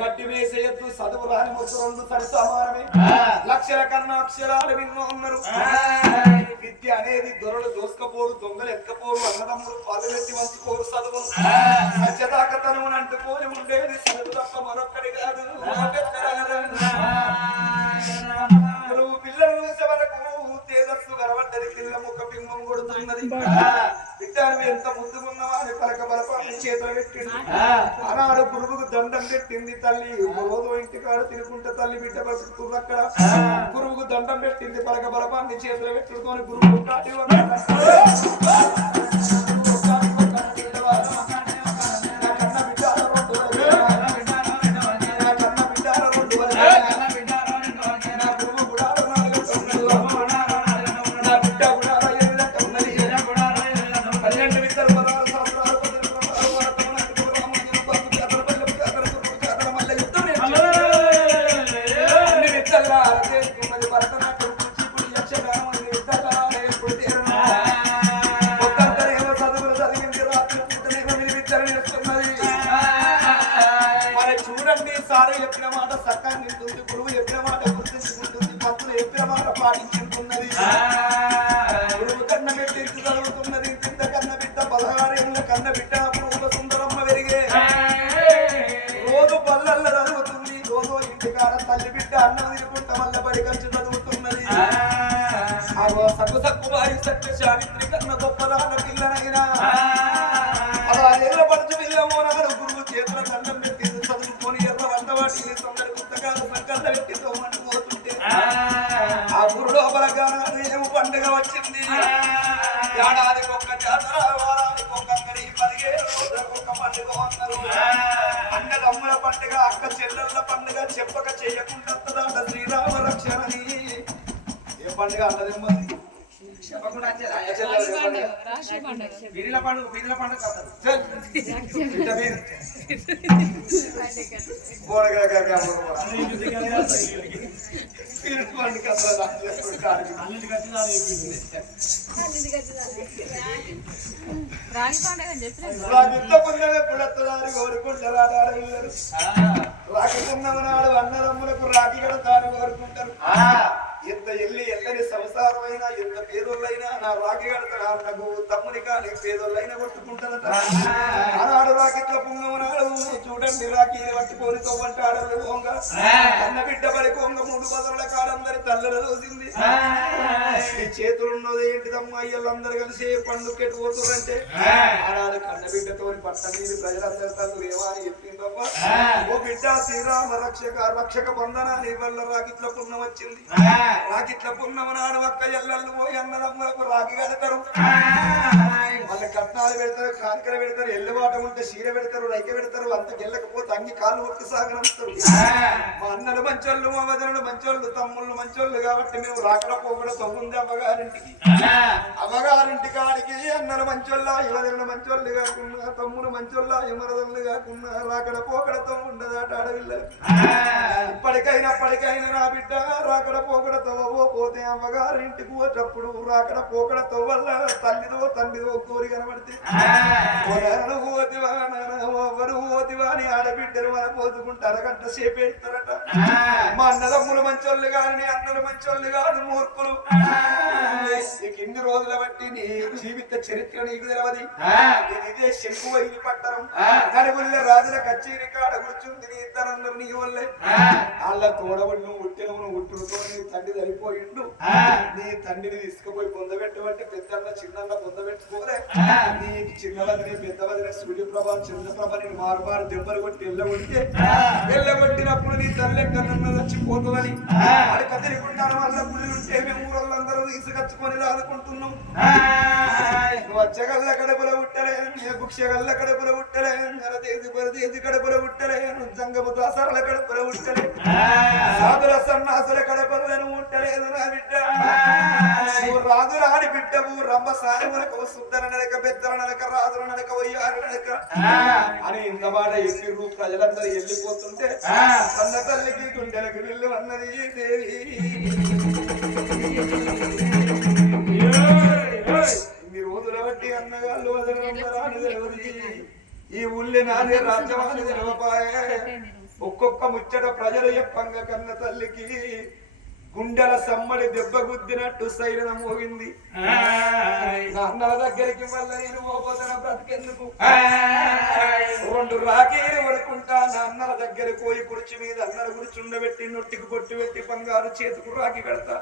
గడ్డి వేసే ఎద్దు చదువు రాని ముద్దు 2 సరి సమానమే. లక్షల కన్నా అక్షరాలు విన్నో ఉన్నారు. విద్య అనేది దొరలు దోసుకపోరు దొంగలు ఎక్కపోరు అన్నదమ్ములు పాలు పెట్టి వంచుకోరు చదువు సత్యదాకతనమును అంటుకోని ఉండేది చదువు తప్ప మరొక్కడి కాదు. నువ్వు పిల్లలు చూసే వరకు తేజస్సు గర్వంటది పిల్ల ముఖ బింబం కొడుతున్నది. బిడ్డను ఎంత ముందుకున్నావా అని పలక బలపాన్ని చేతులు పెట్టింది. ఆనాడు గురువుకు దండం పెట్టింది తల్లి. రోజు ఇంటికాడ తినుకుంటే తల్లి బిడ్డ బతుకుతుంది. అక్కడ గురువుకు దండం పెట్టింది పలక బలపాన్ని చేతులు పెట్టుకొని గురువు కాటి భరతనాట్యం కూచిపూడి యక్షగానం తింటున్నది గురువు కన్న బిడ్డ ఇంటి చదువుతున్నది ఇంత కన్న బిడ్డ 16 ఏళ్ళ కన్న బిడ్డ అప్పుడు సుందరమ్మ వెరిగే రోజు పల్లెల్లో చదువుతుంది రోజు ఇంటికాడ తల్లి బిడ్డ అన్నం తినుకుంటా మళ్ళీ బడి కలిసి చదువుతున్నది సక్కు సక్కు వారి సత్య సావిత్రి కన్న గొప్పదాన పిల్లనైనా 16 ఏళ్ళ పడుచు పిల్ల మోనాడు గురువు చేతుల దండం పెట్టి చదువుకొని ఎర్ర వంటవాటిని తొందర పుస్తకాలు సంకల్ల పెట్టి తోమని పోతుంటే ఆ గురు లోపల గానాలు ఏమో పండుగ వచ్చింది ఏడాదికి ఒక్క జాతర వారానికి ఒక్క అంగడి 17 రోజులకు ఒక్క పండుగ అన్నారు అన్నదమ్ముల పండుగ అక్క చెల్లెళ్ళ పండుగ చెప్పక చేయకుండా శ్రీరామ రక్షణని ఏ పండుగ అన్నదేమంది చెప్పకుండా వీరిల పండుగ రాకున్నమనాడు అన్నదమ్ములకు రాఖీ కడతారు కోరుకుంటారు ఎంత ఎల్లని సంసారమైనా ఎంత పేదోళ్ళైనా నా రాఖీ కడతాడు నాకు తమ్ముని కానీ పేదోళ్ళైనా కొట్టుకుంటారట ఆనాడు రాకెట్ల పుంగమనాడు చూడండి రాఖీని పట్టుకొని తవ్వంటాడు కొంగ అన్న బిడ్డ పడి కొంగ 3 బదుల కాడందరి తల్లలు చూసింది ఈ చేతులున్నది ఏంటిదమ్మా అయ్యలందరూ కలిసి పండుగెట్టు పోతుందంటే ఆనాడు కన్న బిడ్డతోని పట్ట మీద ప్రజలందరి తల్లు ఏమని చెప్పిందమ్మా ఓ బిడ్డ శ్రీరామ రక్షక బంధనాన్ని వల్ల రాకెట్ల పుణ్యం వచ్చింది రాకిట్ల పున్నమనాడు ఒక్క ఎల్లళ్ళు పోయి అన్నదమ్ములకు రాకి కడతారు వాళ్ళ కట్నాలు పెడతారు కానుకలు పెడతారు ఎల్లుబాట ఉంటే చీర పెడతారు రైక పెడతారు అంత గెల్లకపోతే అంగి కాళ్ళు ఒక్క సాగనంపుతారు మా అన్నలు మంచోళ్ళు మా వదనలు మంచోళ్ళు తమ్ముళ్ళు మంచోళ్ళు కాబట్టి మేము రాకడ పోకడ తమ్ముంది అమ్మగారింటి కాడికి అన్నలు మంచోళ్ళ యువదనలు మంచోళ్ళు కాకుండా తమ్ముడు మంచోళ్ళ యుమరదలు కాకుండా రాకడ పోకడ తమ్ముండదాట అడవిల్లలు ఇప్పటికైనా నా బిడ్డ రాకడ పోకడ పోతే అమ్మగారు ఇంటికి పోయేటప్పుడు రాకడ పోకడతో వల్ల తండ్రిదో కోరి కనబడితే ఎవరు పోతివా అని ఆడబిడ్డలు మన పోతుకుంటే అరగంట సేపు పెడతారట మా అన్నదమ్ములు మంచోళ్ళు కాదు అన్నలు మంచోళ్ళు కాదు మూర్ఖులు నీకు ఇన్ని రోజుల బట్టి నీ జీవిత చరిత్ర నీకు తెలవది ఇదే శంకు వైలి పట్టరం కనుగొల్ల రాజుల కచేరి కాడ కూర్చుంది నీ ఇద్దరందరూ నీ వల్లే వాళ్ళ తోడబడి నువ్వు ఉట్టినవు నువ్వు ఉట్టుతో నీ తండ్రి సరిపోయిండు నీ తండ్రిని తీసుకుపోయి పొందబెట్టమంటే పెద్దన్న చిన్న పొందబెట్టుకోలే నీ చిన్నవదిని పెద్దవదిన సూర్యప్రభ చంద్రప్రభ నేను మారు దెబ్బలు కొట్టి ఎల్లగొట్టినప్పుడు నీ తల్లి కన్నా చచ్చిపోతుందని అది కదిలికుంటాను వాళ్ళ గుడిలుంటే మేము ఊళ్ళందరూ తీసుకొచ్చుకొని రాదుకుంటున్నాం నువ్వు వచ్చగల్ల కడుపులో ఉట్టలే బుక్షగల్ల కడుపులో ఉట్టలే దేది కడుపులో ఉట్టలే జంగము దాసరల కడుపులో ఉట్టలే సాధుల సన్నాసుల కడుపులను ఉట్టలేదు నా బిడ్డ నువ్వు రాదు రాని బిడ్డవు రంభ సారి మనకు శుద్ధర నడక పెద్దల నడక రాజుల నడక వయ్యారు నడక అని ఇంత మాట ఎన్ని ప్రజలందరూ వెళ్ళిపోతుంటే అన్న తల్లికి గుండెలకు వెళ్ళి అన్నది దేవి ఇన్ని రోజుల బట్టి అన్నగాళ్ళు వదలరాని ఈ ఊళ్ళే నాదే రాజ్యమాని తెలవపాయే ఒక్కొక్క ముచ్చట ప్రజలు చెప్పంగా కన్న తల్లికి గుండెల సమ్మడి దెబ్బ గుద్దినట్టు సైరన మోగింది అన్నల దగ్గరికి వల్ల నేను పోపోతున్న బ్రతికెందుకు 2 రాఖీలు పడుకుంటా నా అన్నల దగ్గర పోయి కుర్చీ మీద అన్నల గురించి ఉండబెట్టి నొట్టికి పొట్టు పెట్టి బంగారు చేతుకు రాఖీ కడతా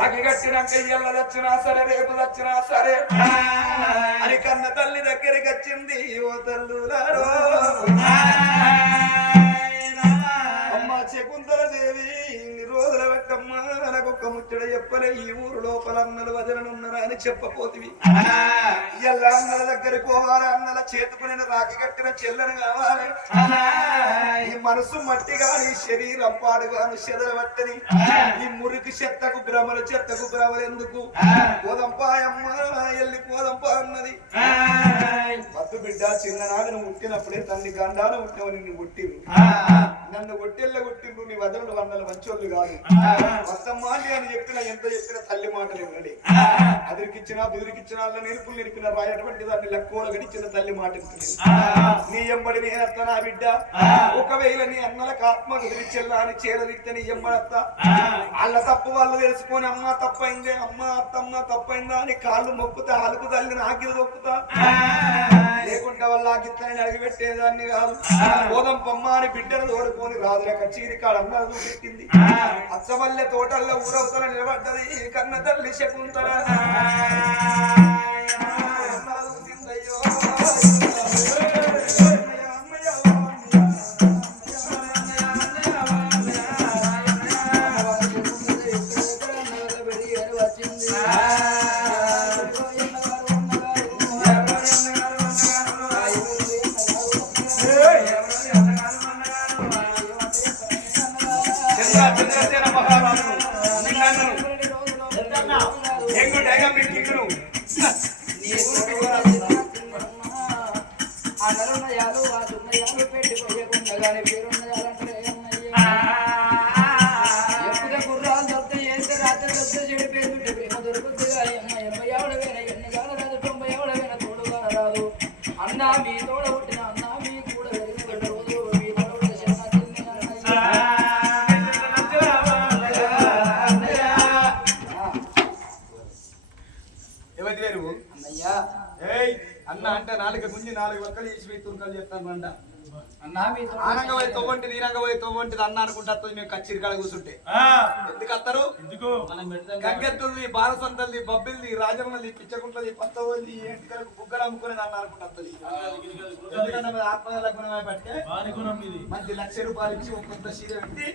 రాఖీ కట్టినాక ఇయ్యల దచ్చినా సరే రేపు దచ్చినా సరే అని కన్న తల్లి దగ్గరికి వచ్చింది ఓ తల్లులారో అమ్మ శకుంతల దేవి రోజుల పెట్టమ్మా నాకు ఒక్క ముచ్చట చెప్పలే ఈ ఊరు లోపల అన్నలు వదలనున్నారా అని చెప్పపోతివి ఇలా అన్నల దగ్గరికి పోవాలి అన్నల చేతుకు నేను రాకి కట్టిన చెల్లని కావాలి ఈ మనసు మట్టి గాని శరీరం పాడు గాని చెదల పట్టని ఈ మురికి చెత్తకు భ్రమలు ఎందుకు పోదంపాయమ్మ ఎల్లి పోదంపా అన్నది పద్దు బిడ్డ చిన్ననాడు నువ్వు పుట్టినప్పుడే తల్లి గండాన పుట్టినవు నిన్ను పుట్టింది నన్ను కొట్టెళ్ళ కొట్టిండ్రు నీ వదనలు అన్నలు మంచోళ్ళు కాదు మొత్తం మాలి అని చెప్పిన ఎంత చెప్పిన తల్లి మాటలు వినండి అదిరికిచ్చిన బుదిరికిచ్చిన అల్ల నేర్పులు నేర్పిన రాయటువంటి దాన్ని లెక్కలు గడిచిన తల్లి మాట నీ ఎంబడి నేనత్త నా బిడ్డ ఒకవేళ నీ అన్నలకు ఆత్మ కుదిరిచెల్లా అని చేరదిత్తే నీ ఎంబడత్త వాళ్ళ తప్పు వాళ్ళు తెలుసుకొని అమ్మ తప్పైందే అమ్మ అత్తమ్మ తప్పైందా అని కాళ్ళు మొక్కుతా అలుపు తల్లిని ఆకిలు మొక్కుతా లేకుంటే వాళ్ళు ఆకిత్తని అడిగి పెట్టేదాన్ని కాదు పోదం పొమ్మ అని బిడ్డను తోడుకొని రాదులే కచ్చీరి కాడ అన్నది చూపెట్టింది అచ్చవల్లె తోటల్లో ఊరవతల నిలబడ్డది కన్న తల్లి శకుంతల చూసిందయ్యో అన్నా మీ తోడ పుట్టిన అన్నా మీ కూడా జరిగిన రోజు మీ తోడ పుట్టిన ఎవరి పేరు అన్నయ్యా ఏయ్ అన్న అంటే నాలుగు గుంజి నాలుగు ఒక్కలు చేసి తుర్కలు చెప్తాను అంట అన్నా మీ తోడ ఆనంగపోయి తొవ్వంటి నీరంగపోయి తొవ్వంటిది అన్న అనుకుంటా మేము కచ్చిరి కాడ కూర్చుంటే ఎందుకు వస్తారు ఎందుకు గంగెత్తుల్ది బారసంతల్ది బొబ్బిల్ది రాజమ్మది పిచ్చకుంటది పత్తవల్ది ఎంటికలకు బుగ్గలు అమ్ముకునేది అన్న అనుకుంటా ఎందుకంటే మరి ఆత్మలగ్నమే పట్టే మంచి ₹1,00,000 ఇచ్చి కొంత చీర పెట్టి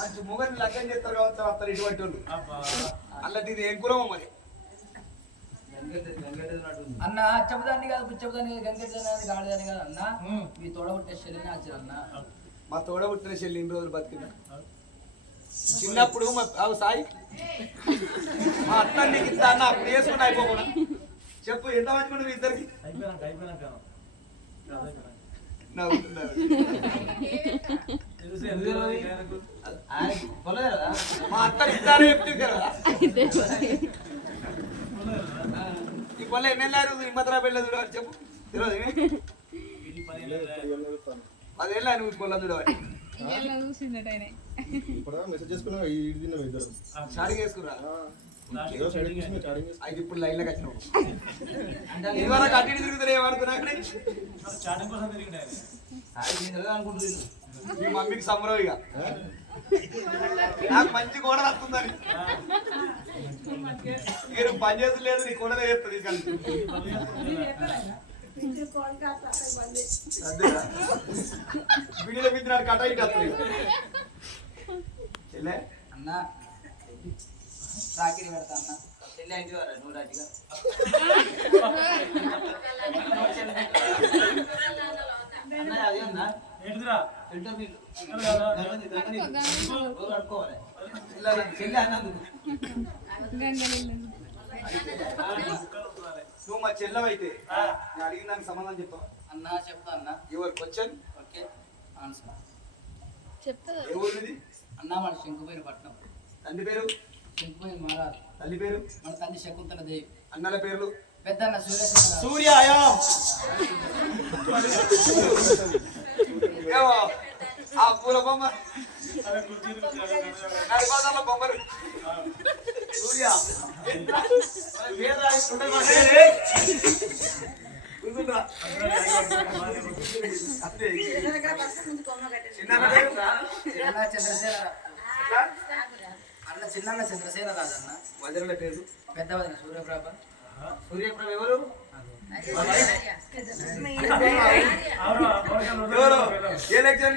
మంచి మొగని లగ్గం చేస్తారు కావచ్చు వస్తారు ఇటువంటి వాళ్ళు అల్లది ఇది ఏం కురమో మరి అన్న చెబుదాన్ని కాదు పుచ్చబుదాన్ని కాదు గంగెద్దాన్ని గాడిదాన్ని కాదు అన్న మీ తోడ పుట్టే శరీరం ఆచారు అన్న మా తోడ పుట్టిన చెల్లి ఇన్ని రోజులు బతికిందా చిన్నప్పుడు మా సాయి మా అత్త నీకు ఇస్తా అన్న అప్పుడు వేసుకుని అయిపోకుండా చెప్పు ఎంత మంచి మీ ఇద్దరికి నవ్వుతున్నారు మా అత్తని ఇస్తారో చెప్తుంది కదా ఈ పొల్ల ఎన్నెళ్ళారు హిమ్మతరా పెళ్ళదు చెప్పు తెలియదు 10 ఏళ్ళ నువ్వు పొల్ల చూడవాలి షాడింగ్ వేసుకురా అది ఇప్పుడు లైన్లోకి వచ్చినావు ఇదివరకు అటు ఇటు తిరుగుతారు ఏమనుకున్నా మీ మమ్మీకి సంబరం ఇక నాకు మంచి కోడ వస్తుందని మీరు పని చేసి లేదు నీ కోడలే చేస్తుంది కలిసి వీడియోలో మించినాడు కట ఇటు వస్తుంది చెల్లె అన్న రాకిడి పెడతా అన్న చెల్లి అయితే నువ్వు రాటిగా అన్న అది అన్న ఫిల్టర్ కట్టుకోవాలి చెల్లి అన్నందుకు నువ్వు మా చెల్లవైతే నేను అడిగిన దానికి సమాధానం చెప్పావు అన్న చెప్తా అన్న యువర్ క్వశ్చన్ ఓకే ఆన్సర్ చెప్తా ఏ ఊరిది అన్న మన శంకుపోయిన పట్నం తండ్రి పేరు శంకుపోయిన మహారాజు తల్లి పేరు మన తల్లి శకుంతల దేవి అన్నల పేర్లు పెద్దన్న సూర్య సూర్యాయం ఆ పూల బొమ్మ నడిపాదన్న బొమ్మలు సూర్య అన్న చిన్న చంద్రసేన రాజన్న వజరుల పేరు పెద్ద వదిన సూర్యప్రభ సూర్యప్రభ ఎవరు ఏ లెక్చర్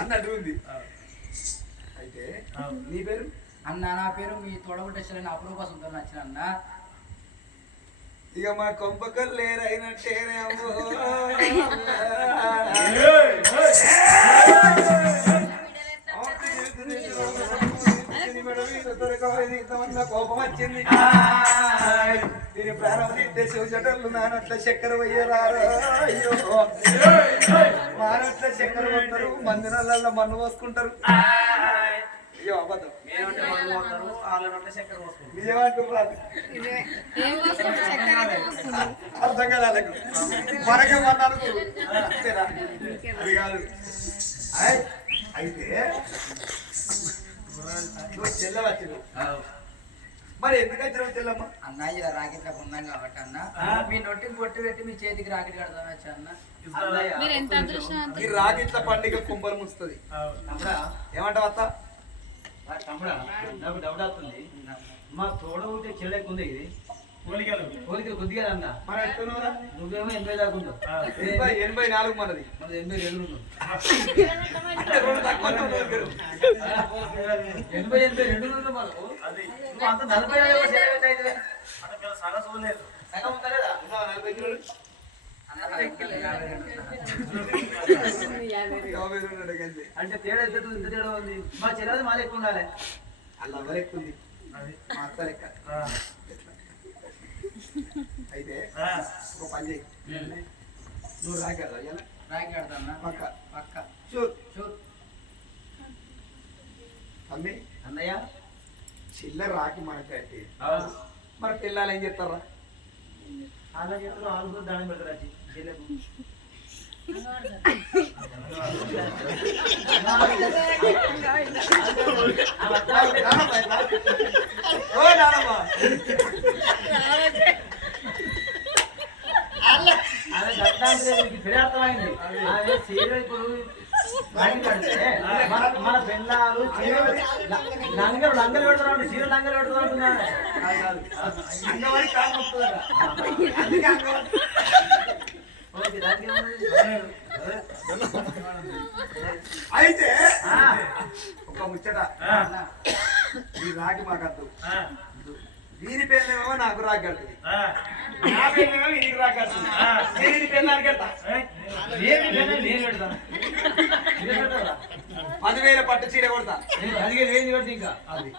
అన్నట్టు ఉంది అయితే నీ పేరు అన్న నా పేరు మీ తోడబుట్టేశ్వరైన అపరూప సుందరం నచ్చిన అన్న ఇక మా కొంపకల్లేరైనట్టేనే అమ్మో దుఃఖమైన కోపం వచ్చింది దీని ప్రాణం తింటే శివచటలు నానట్ల చక్కెర పోయేరారు అయ్యో మానట్ల చక్కెర పోతారు మందిరాలలో మన్ను పోసుకుంటారు అయ్యో అబద్ధం నిజమంటున్నారు అర్థం కదా మనకే మన్నాను అది కాదు అయితే నువ్వు చెల్లవచ్చు మరి ఎందుకు వచ్చినావు చెల్లమ్మ అన్న ఇలా రాకెట్ల ఉన్నాం కాబట్టి అన్న మీ నొట్టికి పొట్టు పెట్టి మీ చేతికి రాకెట్ కడతాను వచ్చా అన్న ఈ రాకెట్ల పండుగ కుంభలు ముస్తుంది ఏమంటావు అత్త తమ్ముడా నాకు డౌట్ అవుతుంది మా తోడ ఉంటే చెల్లెక్కుంది ఇది పోలికలు కొద్దిగా అన్న మరి ఎట్లున్నావురా నువ్వేమో 80 దాకా ఉన్నావు 84 మనది మన 82 ఉన్నావు అంటే రెండు తక్కువ ఉన్నావు దగ్గర. 82 ఉన్నావు మనకు నువ్వు అంత 40 అయితే సగం ఉందా లేదా? ఉన్నావా 40 కిలోలు? 52 ఉన్నాడు గంతే. అంటే తేడా ఎంత ఇంత తేడా ఉంది మా చెల్లెది మా లెక్క ఉండాలి అలా ఎవరు ఎక్కువ ఉంది మా అత్త లెక్క అయితే ఒక పని చేయి నువ్వు రాగలరా ఇలా రాకెట్ కడతాను పక్క పక్క చూడు చూడు అమ్మి అన్నయ్య చిల్లర రాకి మనకైతే మరి పిల్లలు ఏం చెప్తారా వాళ్ళ చేతిలో ఆలు దానం పెడతారు వచ్చి చెల్లెకు ఓ నానమ్మ ఆమె దత్తాంతరేవుడికి ఫిర్యార్థమైంది ఆమె సీరియల్ ఇప్పుడు మన పిల్లలు లంగలు లంగలు పెడతారు సీరియల్ లంగలు పెడతారు అంటున్నాను అంగవాడి కాలు నొప్పుతుందట. అందుకే అంగవాడి ఓకే దానికి అయితే ఒక ముచ్చట ఈ రాగి మాకద్దు వీరి పేర్లేమో నాకు రాగి కడుతుంది నా పేర్లేమో వీరికి రాగి కడుతుంది నేను పేర్లు కడతా నేను పెడతాను 10,000 పట్టు చీర కొడతా అదిగే లేని పెడితే ఇంకా అది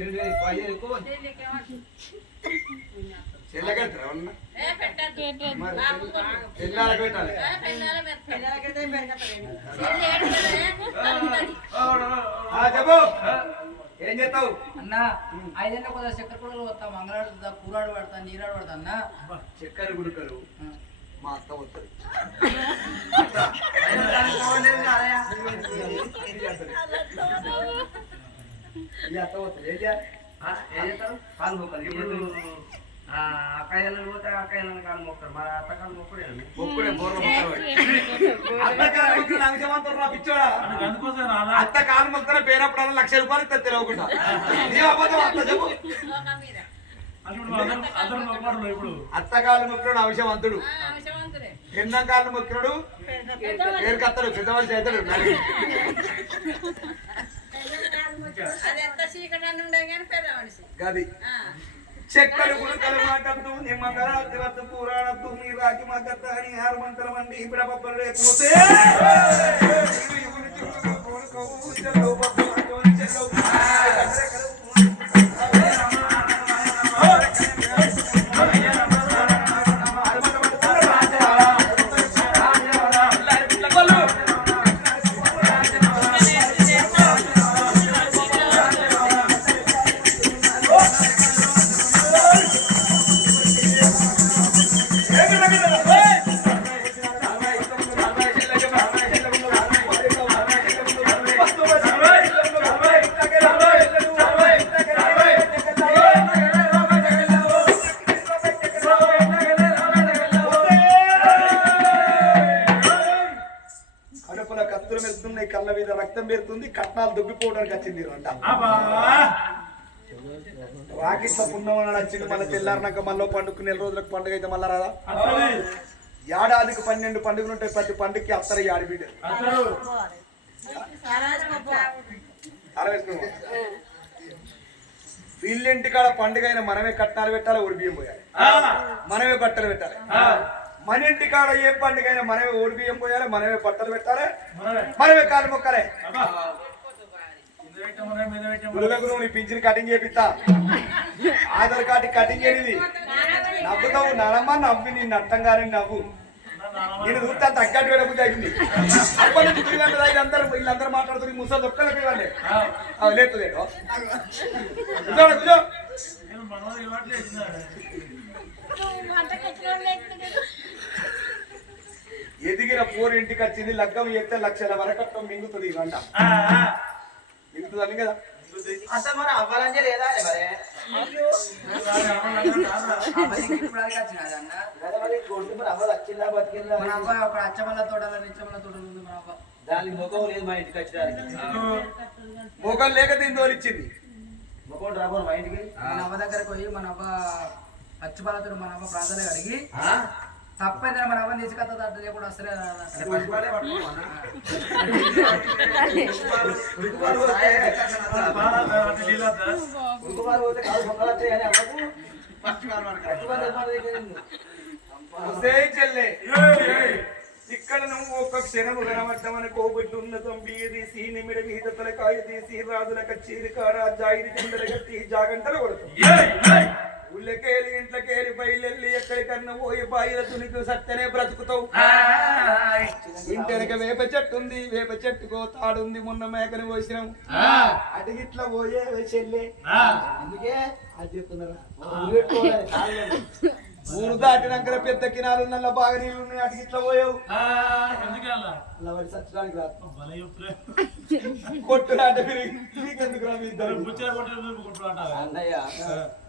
2,000 ఎక్కువ చెల్ల కడతారా ఉన్న మరి చెల్లాలకు పెట్టాలి చెప్పు ఏం చేస్తావు అన్న 5 కొద్దిగా చక్కెర కూడలు వస్తా మంగళాడు కూరాడు పడతా నీరాడు పడతా అన్న చక్కెర గుడుకలు మా అత్త వస్తుంది ఈ అత్త వస్తుంది ఏం చేయాలి ఏం చేస్తారు కాలు మొక్కలు ఇప్పుడు అక్కయ్యలు పోతే అక్కయ్యలను కాలు మొక్కరు మరి అత్తకాలు మొక్కడే మొక్కుడే బోర్ల మొక్కలు పిచ్చోడా అత్త కాలు మొక్కన పేరప్పుడు 1,00,000 రూపాయలు ఇస్తా తెలియకుండా నీ అబద్ధం అత్త చెప్పు అత్త కాలు మొక్కడు అవసరవంతుడు ఎన్నం కాళ్ళు మొక్కడు పేరు కత్తడు పెద్దవాళ్ళు చేస్తాడు గది చెక్కలు గుణకలు మాటద్దు నిమ్మకరాత్రి వద్దు కూరాడద్దు మీ రాకి మా కత్త అని 6 మంటల మండి ఇప్పుడు పప్పలు రేపోతే కళ్ళ మీద రక్తం పెడుతుంది కట్నాలు దుబ్బిపోవడానికి వచ్చింది రంట రాకిట్ల పున్నమని వచ్చింది మళ్ళీ తెల్లారినాక మళ్ళీ పండుగ 4 రోజులకు పండుగ అయితే మళ్ళా రాదా ఏడాదికి 12 పండుగలు ఉంటాయి ప్రతి పండుగకి అత్తరు ఆడిబిడ్డ వీళ్ళింటి కాడ పండుగ అయినా మనమే కట్నాలు పెట్టాలి ఓడి బియ్యం పోయాలి మనమే బట్టలు పెట్టాలి మన ఇంటి కాడ ఏ పండుగ అయినా మనమే ఓడి బియ్యం పోయాలి మనమే బట్టలు పెట్టాలి మనమే కాలు మొక్కాలి గురులకు నువ్వు నీ పింఛన్ కటింగ్ చేపిస్తా ఆధార్ కార్డు కటింగ్ చేయనిది నవ్వుతావు నడమ్మా నవ్వి నీ నట్టంగానే నవ్వు నేను చూస్తా తగ్గట్టు వెళ్ళబుద్ధి అయింది అప్పటి నుంచి వీళ్ళందరూ మాట్లాడుతున్నారు ముసలి ఒక్కరికి ఇవ్వండి లేదు లేదు కూర్చో ఎదిగిన పోరు ఇంటికి వచ్చింది లగ్గం ఎత్తే లక్షల వరకట్టం మింగుతుంది ఈ గంట మింగుతుంది కదా అసలు మరి అవ్వాలని లేదా దానికి ముఖం లేదు మా ఇంటికి వచ్చడానికి ముఖం లేక దీని తోలిచ్చింది ముఖం రాబో మా ఇంటికి మన అవ్వ దగ్గరకు పోయి మన అవ్వ అచ్చుబాలతో మన అవ్వ ప్రార్థన అడిగి తప్పైందని మన అవ్వని తీసుకొస్తా అడ్డు లేకుండా వస్తలే చెల్లె ఇక్కడ నువ్వు ఒక్క క్షణము కనబడ్డమని కోబెట్టు ఉన్న తొంబియ తీసి నిమిడ మీద తలకాయ తీసి రాజుల కచ్చేరి కాడ జాయిరి చెందల కట్టి జాగంటలు కొడతావు ఉళ్ళకేలి ఇంట్లోకేలి బయలెళ్ళి ఎక్కడికన్నా పోయి బాయిల తునికి సత్తనే బ్రతుకుతావు ఇంటెనక వేప చెట్టు ఉంది వేప చెట్టుకో తాడుంది మొన్న మేకని పోసినావు అటు ఇట్లా పోయే చెల్లె అందుకే అది చెప్తున్నారా ఊరు దాటినాక పెద్ద కినాలు నల్ల బాగా నీళ్ళు ఉన్నాయి అటు ఇట్లా పోయావు అలా వాడి సచ్చడానికి రాదు కొట్టురాట నీకెందుకు రా మీ ఇద్దరు అన్నయ్య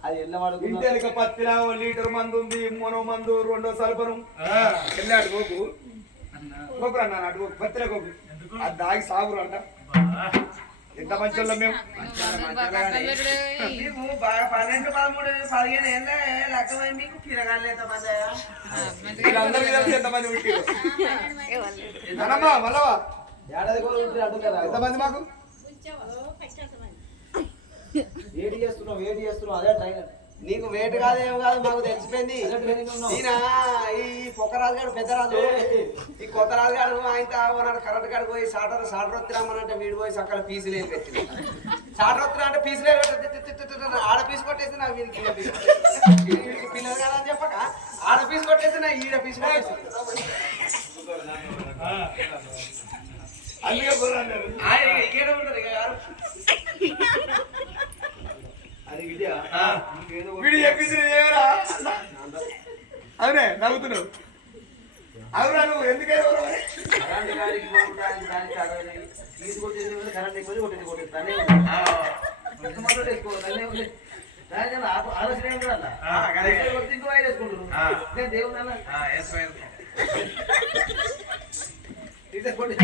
అది ఎన్నవాడు ఇంటెనక పత్తిరా లీటర్ మందు ఉంది మోనో మందు రెండో సల్పను వెళ్ళాడు గోకు గోకురు అన్నా అటు పత్తిరా గోకు అది దాగి సాగురు అంట ఎంత మంచి వాళ్ళం మేము 12, 13, 15 ఏళ్ళ లెక్కమై మీకు పిల్లగాళ్ళు ఎంతమంది వీళ్ళందరికీ తెలిసి ఎంతమంది పుట్టిరు అనమ్మా మళ్ళవా ఏడాది కూడా ఉంటుంది అంటున్నారా ఎంతమంది మాకు వేడి చేస్తున్నావు అదే ట్రైనర్ నీకు వేటు కాదు ఏం కాదు మాకు తెలిసిపోయింది ఈయన ఈ పొక్క రాజుగాడు పెద్ద రాజు ఈ కొత్త రాజుగాడు ఆయన నాడు కరెంట్ కాడికి పోయి సాటర్ వస్తున్నామనంటే వీడి పోయి అక్కడ పీసులు వేసి పెట్టింది సాటర్ వస్తున్నా అంటే పీసులు ఆడ పీసు కొట్టేసి నాకు వీడికి వీడికి పిల్లలు కదా అని చెప్పక ఆడ పీసు కొట్టేసి నా ఈడ పీసు కొట్టేసి ఇంకేదో ఉంటుంది గారు అది వీడు చెప్పింది అవునే నవ్వుతున్నావు అవునా నువ్వు ఎందుకైనా కరెంట్ గాడికి తీసుకొచ్చేసి కరెంట్ ఎక్కువ కొట్టేస్తానే ఆలోచన ఏం కూడా ఇంకో వైర్ వేసుకుంటున్నాను నేను దేవుడు తీసుకోండి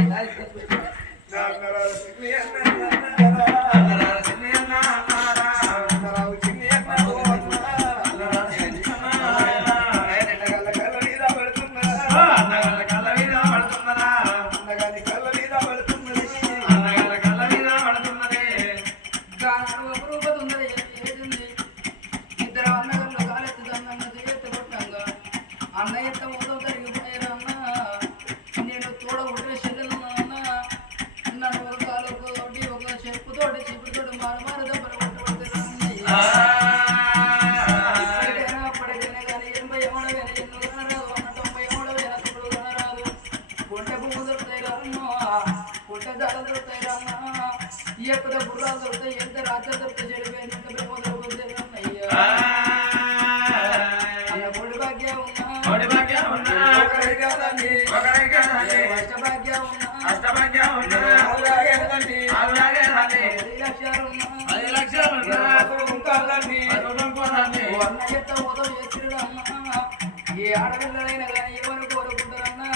ఏ ఆడపిల్లలైనా కానీ ఏమని కోరుకుంటారన్నా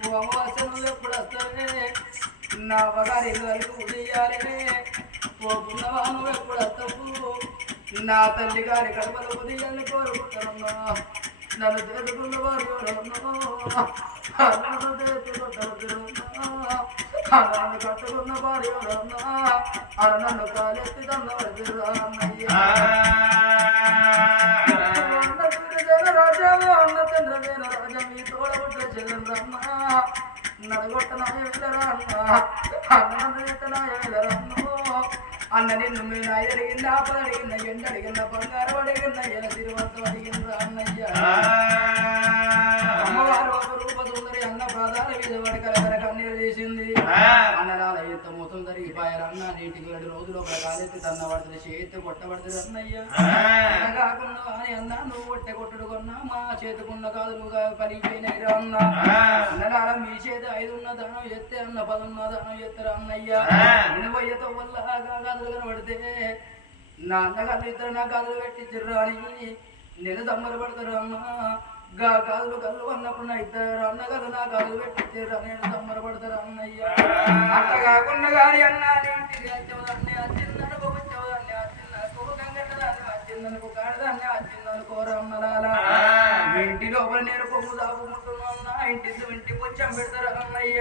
అమావాస్యలు ఎప్పుడు వస్తావే నా బగారి వరకు ఉదయాలే పోకున్నవా నువ్వు ఎప్పుడు వస్తావు నా తల్లి గారి కడపలు ఉదయాన్ని కోరుకుంటారన్నా నన్ను తెలుసుకున్న వారు నన్ను కట్టుకున్న వారు నన్ను కాలెత్తి తన్నయ్యా రాజా తండ్రమైన రాజా మీ తోడబుట్ట చెల్లెమ్మ నడగొట్టనాయ వెళ్ళరా అన్న అన్న వెళ్ళరన్ను అన్న నిన్ను నేను అడిగిన ఆపద అడిగిన ఎండ అడిగిన బంగారం అడిగిన ఎల తిరువంతం అడిగిన అన్నయ్య అమ్మవారు ఒక రూప సుందరి అన్న ప్రాధాన్య మీద వడకల కన్నీరు చేసింది అన్నరాల ఎంత మొత్తం జరిగిపోయారు అన్న నీటికి 2 రోజులు ఒక కాలెత్తి తన్న పడుతుంది చేతి కొట్టబడుతుంది అన్నయ్య కాకుండా అని అన్న నువ్వు కొట్టే కొట్టుడు కొన్నా మా చేతుకున్న కాదులుగా పలిపోయినాయి అన్న అన్నరాల మీ చేతి 5 ఉన్న దానం ఎత్తే అన్న 10 ఉన్న దానం ఎత్తరు అన్నయ్య వినవయ్యతో వల్ల కాదులు కనబడితే నా అన్నగారు ఇద్దరు నా కాదులు పెట్టించరు అని నేను సంబరపడతారు అమ్మా గా కాదులు కళ్ళు అన్నప్పుడు నా ఇద్దరు అన్నగారు నా కాదులు పెట్టించారు నేను సంబరపడతారు అన్నయ్య అట్ట కాకుండా కానీ అన్న ఇంటికి వచ్చేవాదాన్ని వచ్చిందనుకో వచ్చేవాదాన్ని వచ్చిందనుకో గంగట్టదాన్ని వచ్చిందనుకో కాడదాన్ని వచ్చిందనుకో రమ్మలాల ఇంటి లోపల నేను కొమ్ము దాపుకుంటున్నా ఇంటికి కొంచెం పెడతారు అన్నయ్య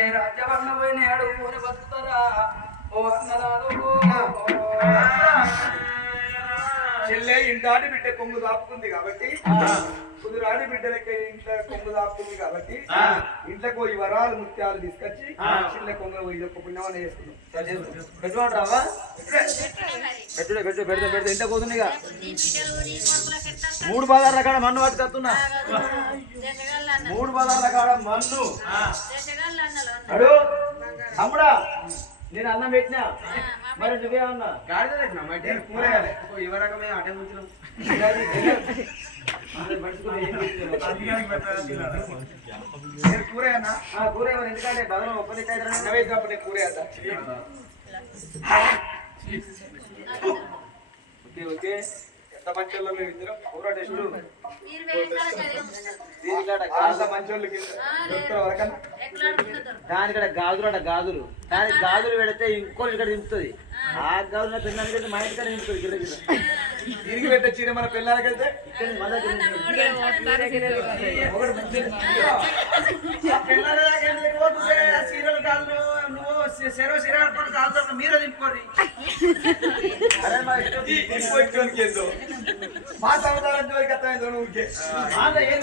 ఏ రాజ్యవన్న పోయి నేడు పోని బతుకుతారా ఓ అన్నలాలు చెల్లె ఇంటాడి బిడ్డ కొమ్ము దాపుకుంది కాబట్టి కుదురాడి బిడ్డలకి ఇంట్లో కొమ్ము దాపుకుంది కాబట్టి ఇంట్లోకి పోయి వరాలు ముత్యాలు తీసుకొచ్చి చెల్లె కొమ్ము పోయి ఒక పుణ్యమని చేసుకున్నాం పెట్టుకుంటావా పెడితే ఇంట పోతుంది 3 బజార్ల కాడ మన్ను పట్టుకొస్తున్నా 3 బజార్ల కాడ మన్ను అడు అమ్ముడా నేను అన్నం పెట్టినా మరి నువ్వే అన్నా గాడిద పెట్టినా కూరేయాలి ఇవ రకమే అటే కూర్చున్నాం కూరేయన్నా కూర ఎవరు ఎందుకంటే బదులు ఒప్పటి కూరేయద్దా ఓకే ఓకే ఎంత మంచోళ్ళు మేము ఇద్దరం కూర టెస్ట్ మంచోళ్ళకి దానికడ గాజులు గాజులు దానికి గాజులు పెడితే ఇంకోటి ఇక్కడ దింపుతుంది ఆ గాజులు పిల్లలకి మా ఇంటికాడ దింపుతుంది గిల్ల గిల్ల దీనికి పెట్టొచ్చి మన పిల్లలకి వెళ్తే మీరే దింపుకోండి మా సంవత్సరం జోలికి అర్థమైంది నువ్వుకే ఏం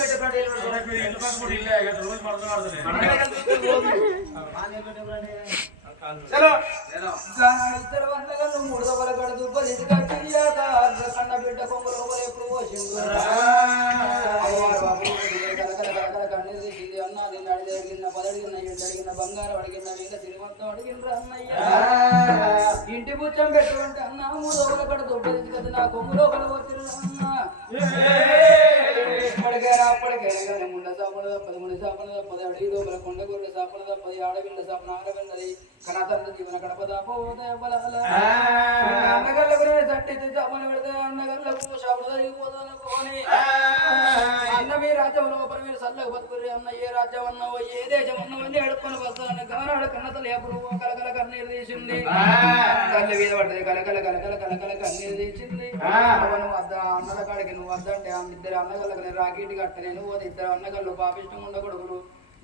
చలో ఇద్దరు వందగలు 3 దొబల కడుతూ బలిది కట్టియాక కన్న బిడ్డ కొంగు లోపల ఎప్పుడు పోసిండు కన్నీరు తీసింది అన్న నిన్ను అడిగిన పదడిగిన ఎండడిగిన బంగారం అడిగిన వీళ్ళ తిరుమంతం అడిగిన అన్నయ్య ఇంటి పుచ్చం పెట్టుకుంటే అన్న 3 దొబల కడుతూ బలిది కదా నా కొంగు లోపల వచ్చిన అన్న అప్పటికైనా ముండ సాపన 13 సాపన 10 అడిగి లోపల కొండ గొర్రె సాపన 10 ఆడబిడ్డ సాపన ఆడబిడ్డది కనతన్న జీవన కడపదాపో బలాల అన్నగల్లకు సట్టి సాపన పెడితే అన్నగల్లకు షాపులు జరిగిపోదనుకోని అన్న మీ రాజ్యం లోపల మీరు సల్లగా బతుకుర్రి అన్న ఏ రాజ్యం అన్నవో ఏ దేశం అన్నవో ఎడుకొని బతాలని గానాడు కన్నతలు ఎప్పుడు కలకల కన్నీరు తీసింది తల్లి మీద పడ్డది కలకల కలకల కలకల కన్నీరు తీసింది నువ్వు వద్ద అన్నల కాడికి నువ్వు వద్దంటే ఆ 2 అన్నగళ్ళకి నేను రాకెట్ కట్టనే నువ్వు 2 అన్నగళ్ళు పాపిష్టం ఉండకూడదు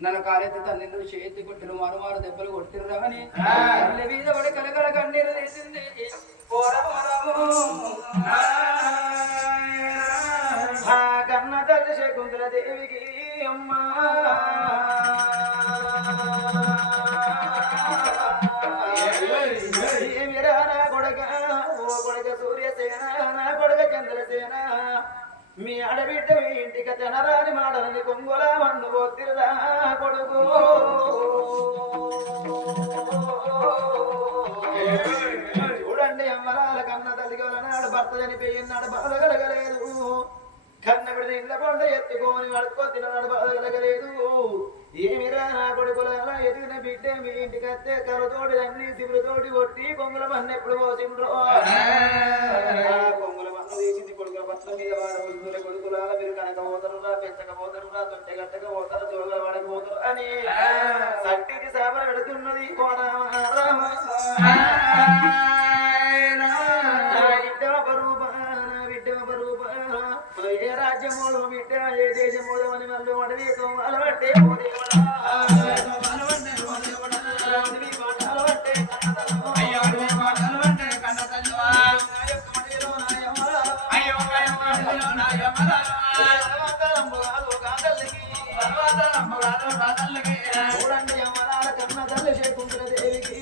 నన్ను కాలెత్తి తల్లి చేతి కొట్టిరు మారు దెబ్బలు కొట్టిరు అని తల్లి మీద పడి కలకల కన్నీరు తీసింది కన్న తల్లి శకుంతల దేవికి అమ్మా ఏమిరా నా కొడక ఓ కొడక సూర్యసేన నా కొడక చంద్రసేన మీ ఆడబిడ్డ మీ ఇంటికి తినరాని మాడలని కొంగుల మన్ను పోతిరురా కొడుకు చూడండి అమ్మరాల కన్న తల్లిగల నాడు భర్త చనిపోయినాడు బాధ కలగలేదు కన్న బిడ్డ ఇంట్లో కొండ ఎత్తుకొని పడుకో తిననాడు బాధ కలగలేదు ఏమిరా నా కొడుకుల ఎదిగిన బిడ్డ మీ ఇంటికి వస్తే కరుతోటి అన్ని శివులతోటి కొట్టి కొంగుల మన్ను ఎప్పుడు పోసిండ్రో కొంగుల మన్ను తీసింది కొడుకుల పట్ల మీద వారు కొడుకులాల మీరు కనుక పోతారురా పెంచకపోతారురా తొట్టె కట్టక పోతారు జోగలు పడకపోతారు అని సట్టికి సాపన పెడుతున్నది ఏ రాజ్యమోడు బిడ్డ ఏ దేశమోడు అని మళ్ళీ అడవి అలవట్టే చూడండి అమ్మలాల కన్న తల్లి శకుంతల దేవికి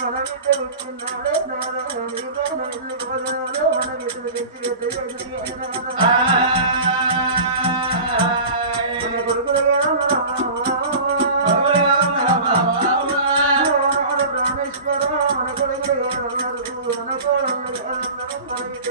మన బిడ్డ కూర్చున్నాడే నాదా నీతో ఇల్లు పోదనాలో మన బిడ్డలు తెచ్చి కొడుకులు ప్రాణేశ్వర మన కొడుకులు మన కోడలు మన బిడ్డ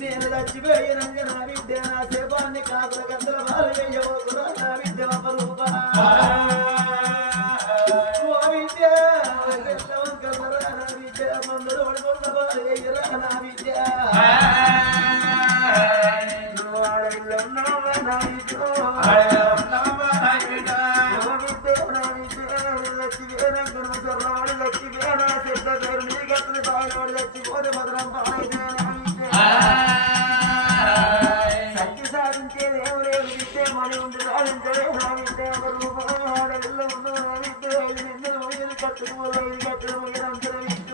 నేను చచ్చిపోయినాక నా బిడ్డ నా శవాన్ని కాకుల గంటల బాలు వేయబోతున్నా నా బిడ్డ ఒక రూప నా బిడ్డ మందులు పడుకున్న బాలు వేయరా నా బిడ్డ ఆడపిల్ల ఉన్నావా నా బిడ్డ లక్ష్మీనాడు లక్ష్మీనా సిద్ధ పేరు నీ గట్టుని బాగున్నాడు చచ్చిపోతే భద్రం బాగా సత్య సాధించేది ఎవరేమి విద్య మని ఉంది సాధించడే నా విద్య ఒక రూపం ఆడవిల్ల ఉన్న నా విద్య 5 నిందలు మొయ్యలు కట్టుకోవాలి 5 గట్టులు మొయ్యలంతర విద్య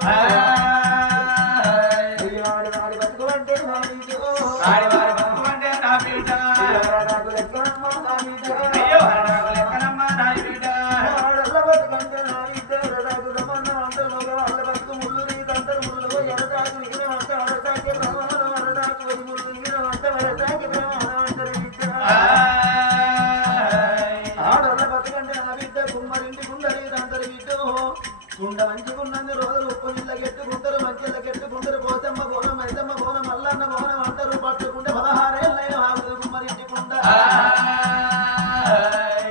వాడి బతుకువంటే నా విద్య నాకు లెక్కనమ్మ నా విద్య ఆడల్ల బతుకంటే నా విద్య నాకు రమన్న అంటారు మగ వాళ్ళ బతుకు ముళ్ళు నీదంటారు ముళ్ళు ఎరటాకు విగిన వంట అరటాకే ప్రమాణం అరటాకు వరి ముళ్ళు విగిన వంట అరటాకే ప్రమాణం అంటారు విద్య ఆడల్ల బతుకంటే నా విద్య కుమ్మరింటి గుండరీదంటారు విద్య గుండ మంచిగున్నన్ని రోజులు ఉప్పు నీళ్ళ గెట్టుకుంటారు మధ్యలో గెట్టుకుంటారు పోతమ్మ బోనం మైతమ్మ బోనం మల్లన్న బోనం అంటారు పట్టుకుంటే 16 ఏళ్ళైన ఆగుతుంది కుమ్మరింటి గుండ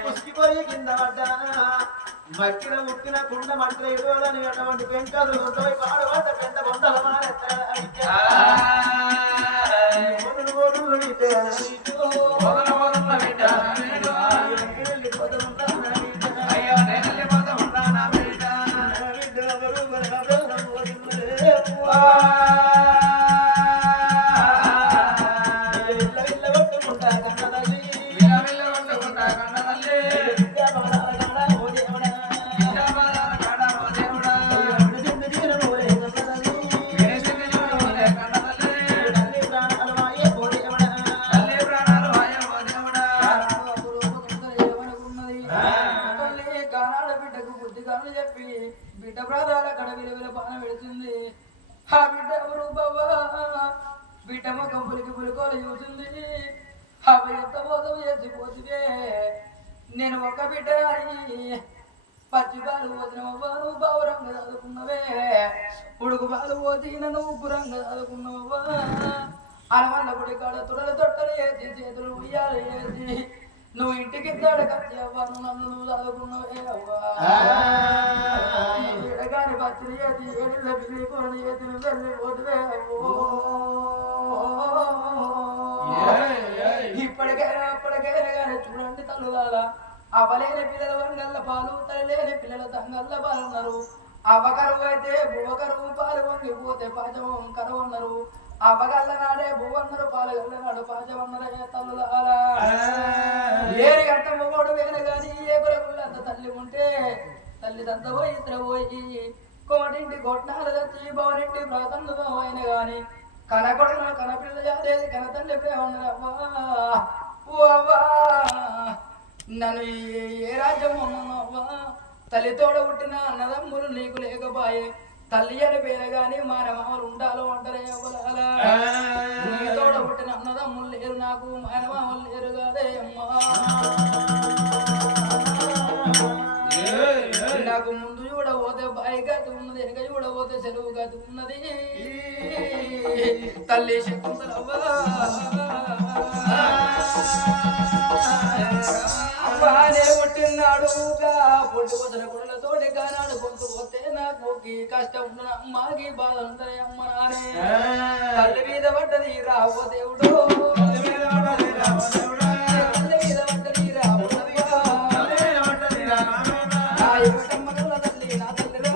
పుష్కిపోయి కింద పడ్డా మట్టిన ముట్టిన కుండ మట్టిన ఇరువలని అటువంటి పెంకలు ఉంటాయి పాడబడ్డ పెంట బొండల చెప్పి బిడ్డ ప్రాధాల కడ విలువల బాణ పెడుతుంది ఆ బిడ్డ ఎవరు బాబా బిడ్డ మొక్క పులికి పులికోలు చూసింది అవి ఎంత మోసం చేసిపోతుందే నేను ఒక బిడ్డ పచ్చిపాలు పోసినవ్వా నువ్వు బావురంగా చదువుకున్నవే ఉడుకు పాలు పోసి నువ్వు ఉప్పురంగా చదువుకున్నవ్వా అనవల్ల గుడి కాడ తుడల తొట్టలు వేసి చేతులు ఉయ్యాలు వేసి నువ్వు ఇంటికి దడకచ్చి అవ్వా నువ్వు నన్ను నువ్వు చదువుకున్నవే అవ్వా ఎడగాని పచ్చిని చేసి ఏడిళ్ళ పిల్లి కొని చేసి నువ్వు వెళ్ళిపోతువే అవ్వో ఇప్పటికైనా అప్పటికైనా కానీ చూడండి తల్లులాలా అవలేని పిల్లల వంగల్ల పాలు తల్లిలేని పిల్లల తంగల్ల పాలున్నారు అవకరువు అయితే బువ్వకరువు పాలు వంగిపోతే పాచవం కరువున్నారు అవగల్ల నాడే బువ్వన్నారు పాలగల్ల నాడు పాచవన్నరే తల్లులారా ఏరి గంట మొగోడు వేన గాని ఏ గురగుళ్ళంత తల్లి ఉంటే తల్లిదంత పోయి ఇద్దరు పోయి కోటింటి కొట్నాలు తెచ్చి బౌరింటి ప్రాతంలో అయిన గాని కనకొడన కనపిల్ల జాదేది కన తండ్రి ప్రేమన్నరవ్వా ఓ అవ్వా నన్ను ఏ రాజ్యం ఉన్నావా తల్లితోడ పుట్టిన అన్నదమ్ములు నీకు లేకపాయే తల్లి అని పేరు గాని మానమామలు ఉండాలో అంటారే అవ్వలాలా నీతోడ పుట్టిన అన్నదమ్ములు లేరు నాకు మానమామలు లేరు కాదే అమ్మా నాకు ముందు చూడబోతే బాయి గతి ఉన్నది వెనక చూడబోతే చెరువు గతి ఉన్నది తల్లి శకుంతలవ్వా అవ్వా నేను పుట్టినాడు పొట్టు పోసిన కొడలతోటి గానాడు గొంతు పోతే నాకు కష్టం ఉండను అమ్మాకి బాధ ఉంటాయి అమ్మ నానే తల్లి మీద పడ్డది రావ దేవుడు తల్లి మీద పడ్డది రావ దేవుడా తల్లి మీద పడ్డది రావ దేవుడా నా ఏమిటమ్మ కన్న తల్లి నా తల్లిరా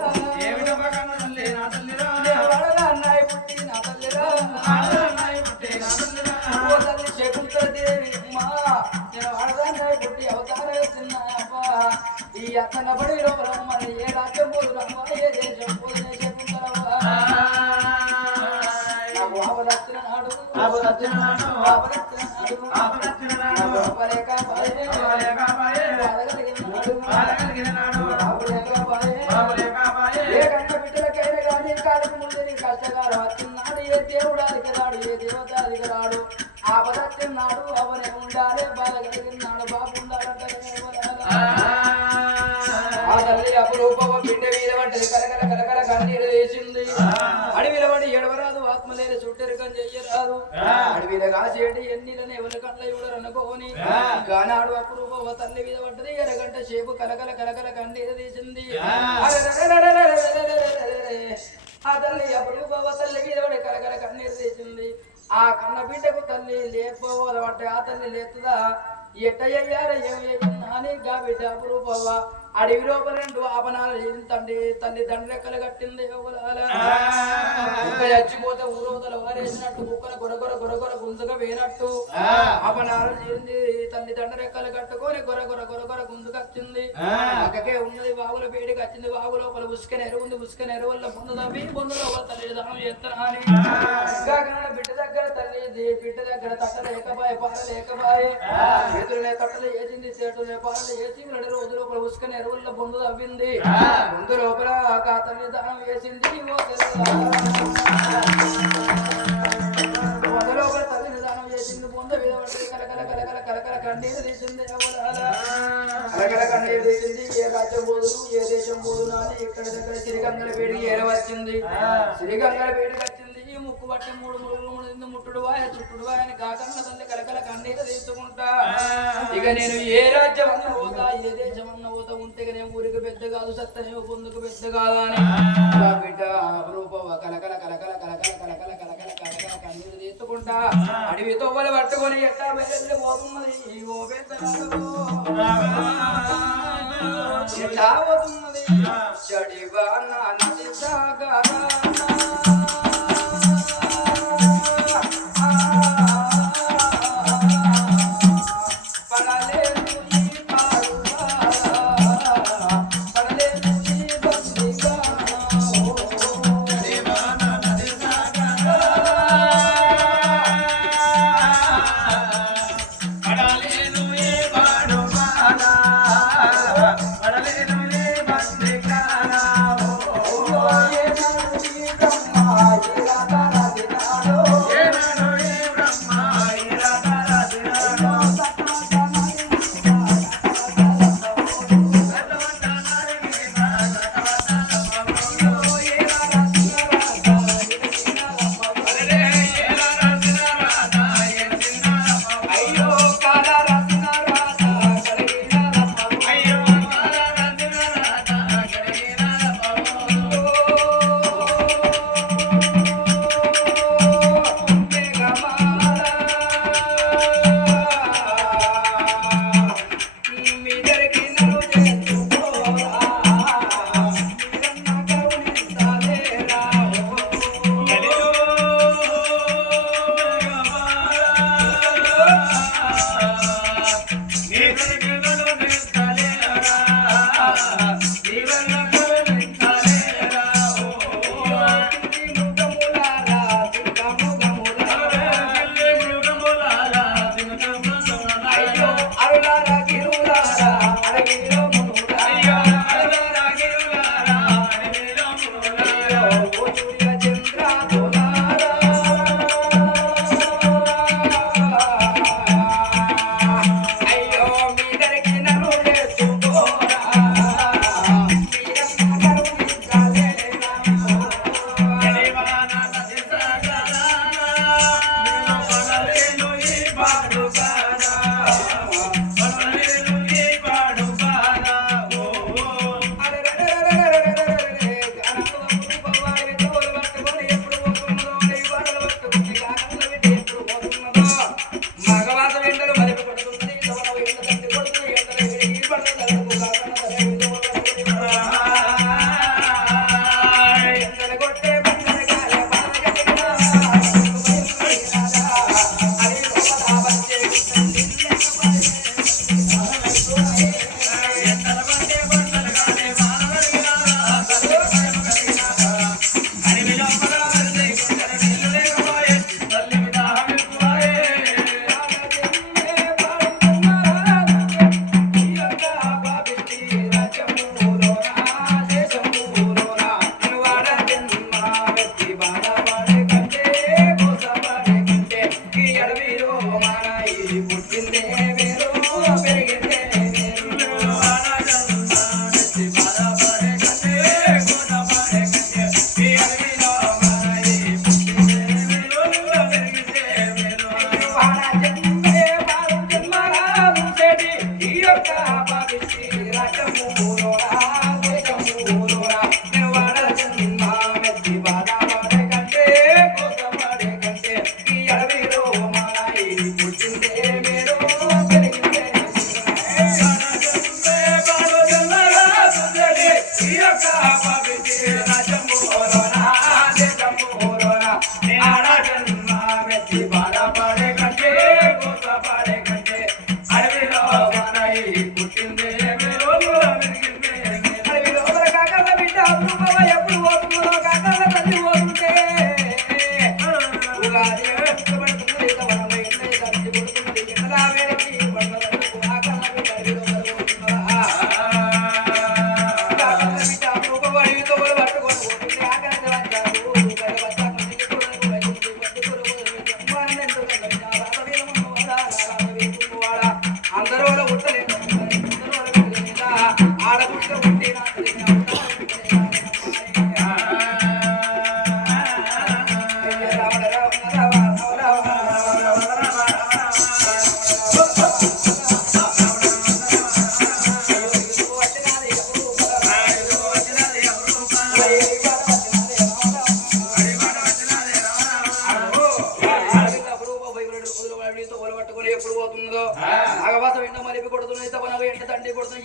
ఏమిటమ్మ కన్న తల్లి నా తల్లిరా వాడల అన్నాయి పుట్టి నా తల్లిరా వాడల అన్నాయి పుట్టి నా తల్లిరా ఓ తల్లి శకుంతల దేవి అమ్మ నేను వాడల అన్నాయి పుట్టి అవతార చిన్న అప్ప ఈ అత్తన బడి లోపల మరి ఏ రాజ్యం పోదురమ్మ ఏ దేశం పోదునే శకుంతలవ్వ నాకు ఆపదచ్చిన నాడు ఆపదచ్చిన నాడు ఆపదచ్చిన నాడు ఆపలేక పాయే బాధగలిగిన నాడు ఆపలేక పాయే ఏ కన్న బిడ్డలకైనా కానీ కాలం ముందు నీ కష్టకాలం వచ్చినాడు ఏ దేవుడు అదిగరాడు ఏ దేవత అదిగరాడు ఆపదచ్చినాడు అవనే ఉండాలి బాధగలిగినాడు బాబు ఉండాలంటే ఆ తల్లి అపురూపవ బిడ్డ మీద పడ్డది కలకల కలకల కన్నీరు వేసింది అడవిల పడి ఎడవరాదు ఆత్మ లేని చుట్టెరకం చెయ్యరాదు అడవిల కాసేటి ఎన్నిలని ఎవరి కళ్ళ ఇవ్వరనుకోని గానాడు అపురూపవ తల్లి మీద పడ్డది ఎరగంట సేపు కలకల కలకల కన్నీరు తీసింది ఆ తల్లి అపురూపవ తల్లి మీద పడి కలకల కన్నీరు తీసింది ఆ కన్న బిడ్డకు తల్లి లేకపోవదమంటే ఆ తల్లి లేతుందా ఎట్టయ్యార ఏమి గా బిడ్డ అపురూపవ అడవి లోపల 2 ఆపనాలు తండ్రి తల్లి దండరెక్కలు కట్టింది చచ్చిపోతే ఊరోదల వారేసినట్టు కుక్కల గొరగొర గొరగొర గుంజుగా వేనట్టు ఆపనాలు చేరింది తల్లి దండరెక్కలు కట్టుకొని గొరగొర గొరగొర గుంజుకొచ్చింది అక్కకే ఉన్నది వాగుల వేడికి వచ్చింది వాగు లోపల ఉసుకని ఎరువుంది ఉసుకని ఎరువుల బొందు తవ్వి బొందు లోపల తల్లి దానం చేస్తాను అని బిడ్డ దగ్గర తల్లి బిడ్డ దగ్గర తట్ట లేకపాయ పాల లేకపాయే చేతులనే తట్టలు వేసింది చేతులనే పాలలు వేసి 2 రోజుల లోపల ఉసుకని ఎరువుల బొందు తవ్వింది బొందు లోపల తల్లి దానం వేసింది బొందు లోపల తల్లి దానం చేసింది బొంద మీద కలకల కలకల కలకల కన్నీరు తీసింది కలకల కన్నీరు తీసింది ఏ రాజ్యం పోదును ఏ దేశం పోదును అని ఇక్కడ దగ్గర సిరిగంగల వేడికి ఏరవచ్చింది సిరిగంగల వేడికి వచ్చింది ముక్కు పట్టి 3 ముడుగులు ముట్టుడు వాయ చుట్టుడు వాయని కాకన్న తల్లి కలకల కన్నీరు తీసుకుంటా ఇక నేను ఏ రాజ్యం అన్న పోతా ఏ దేశం అన్న పోతా ఉంటే నేను ఊరికి పెద్ద కాదు సత్తనే పొందుకు పెద్ద కాదా అని బిడ్డ రూపవ కలకల కలకల కలకల కలకల కలకల కలకల కన్నీరు తీసుకుంటా అడవి తోవలు పట్టుకొని ఎట్టా వెళ్ళి పోతున్నది ఓ పెద్ద ఎట్టా పోతున్నది చెడివాన నది సాగరా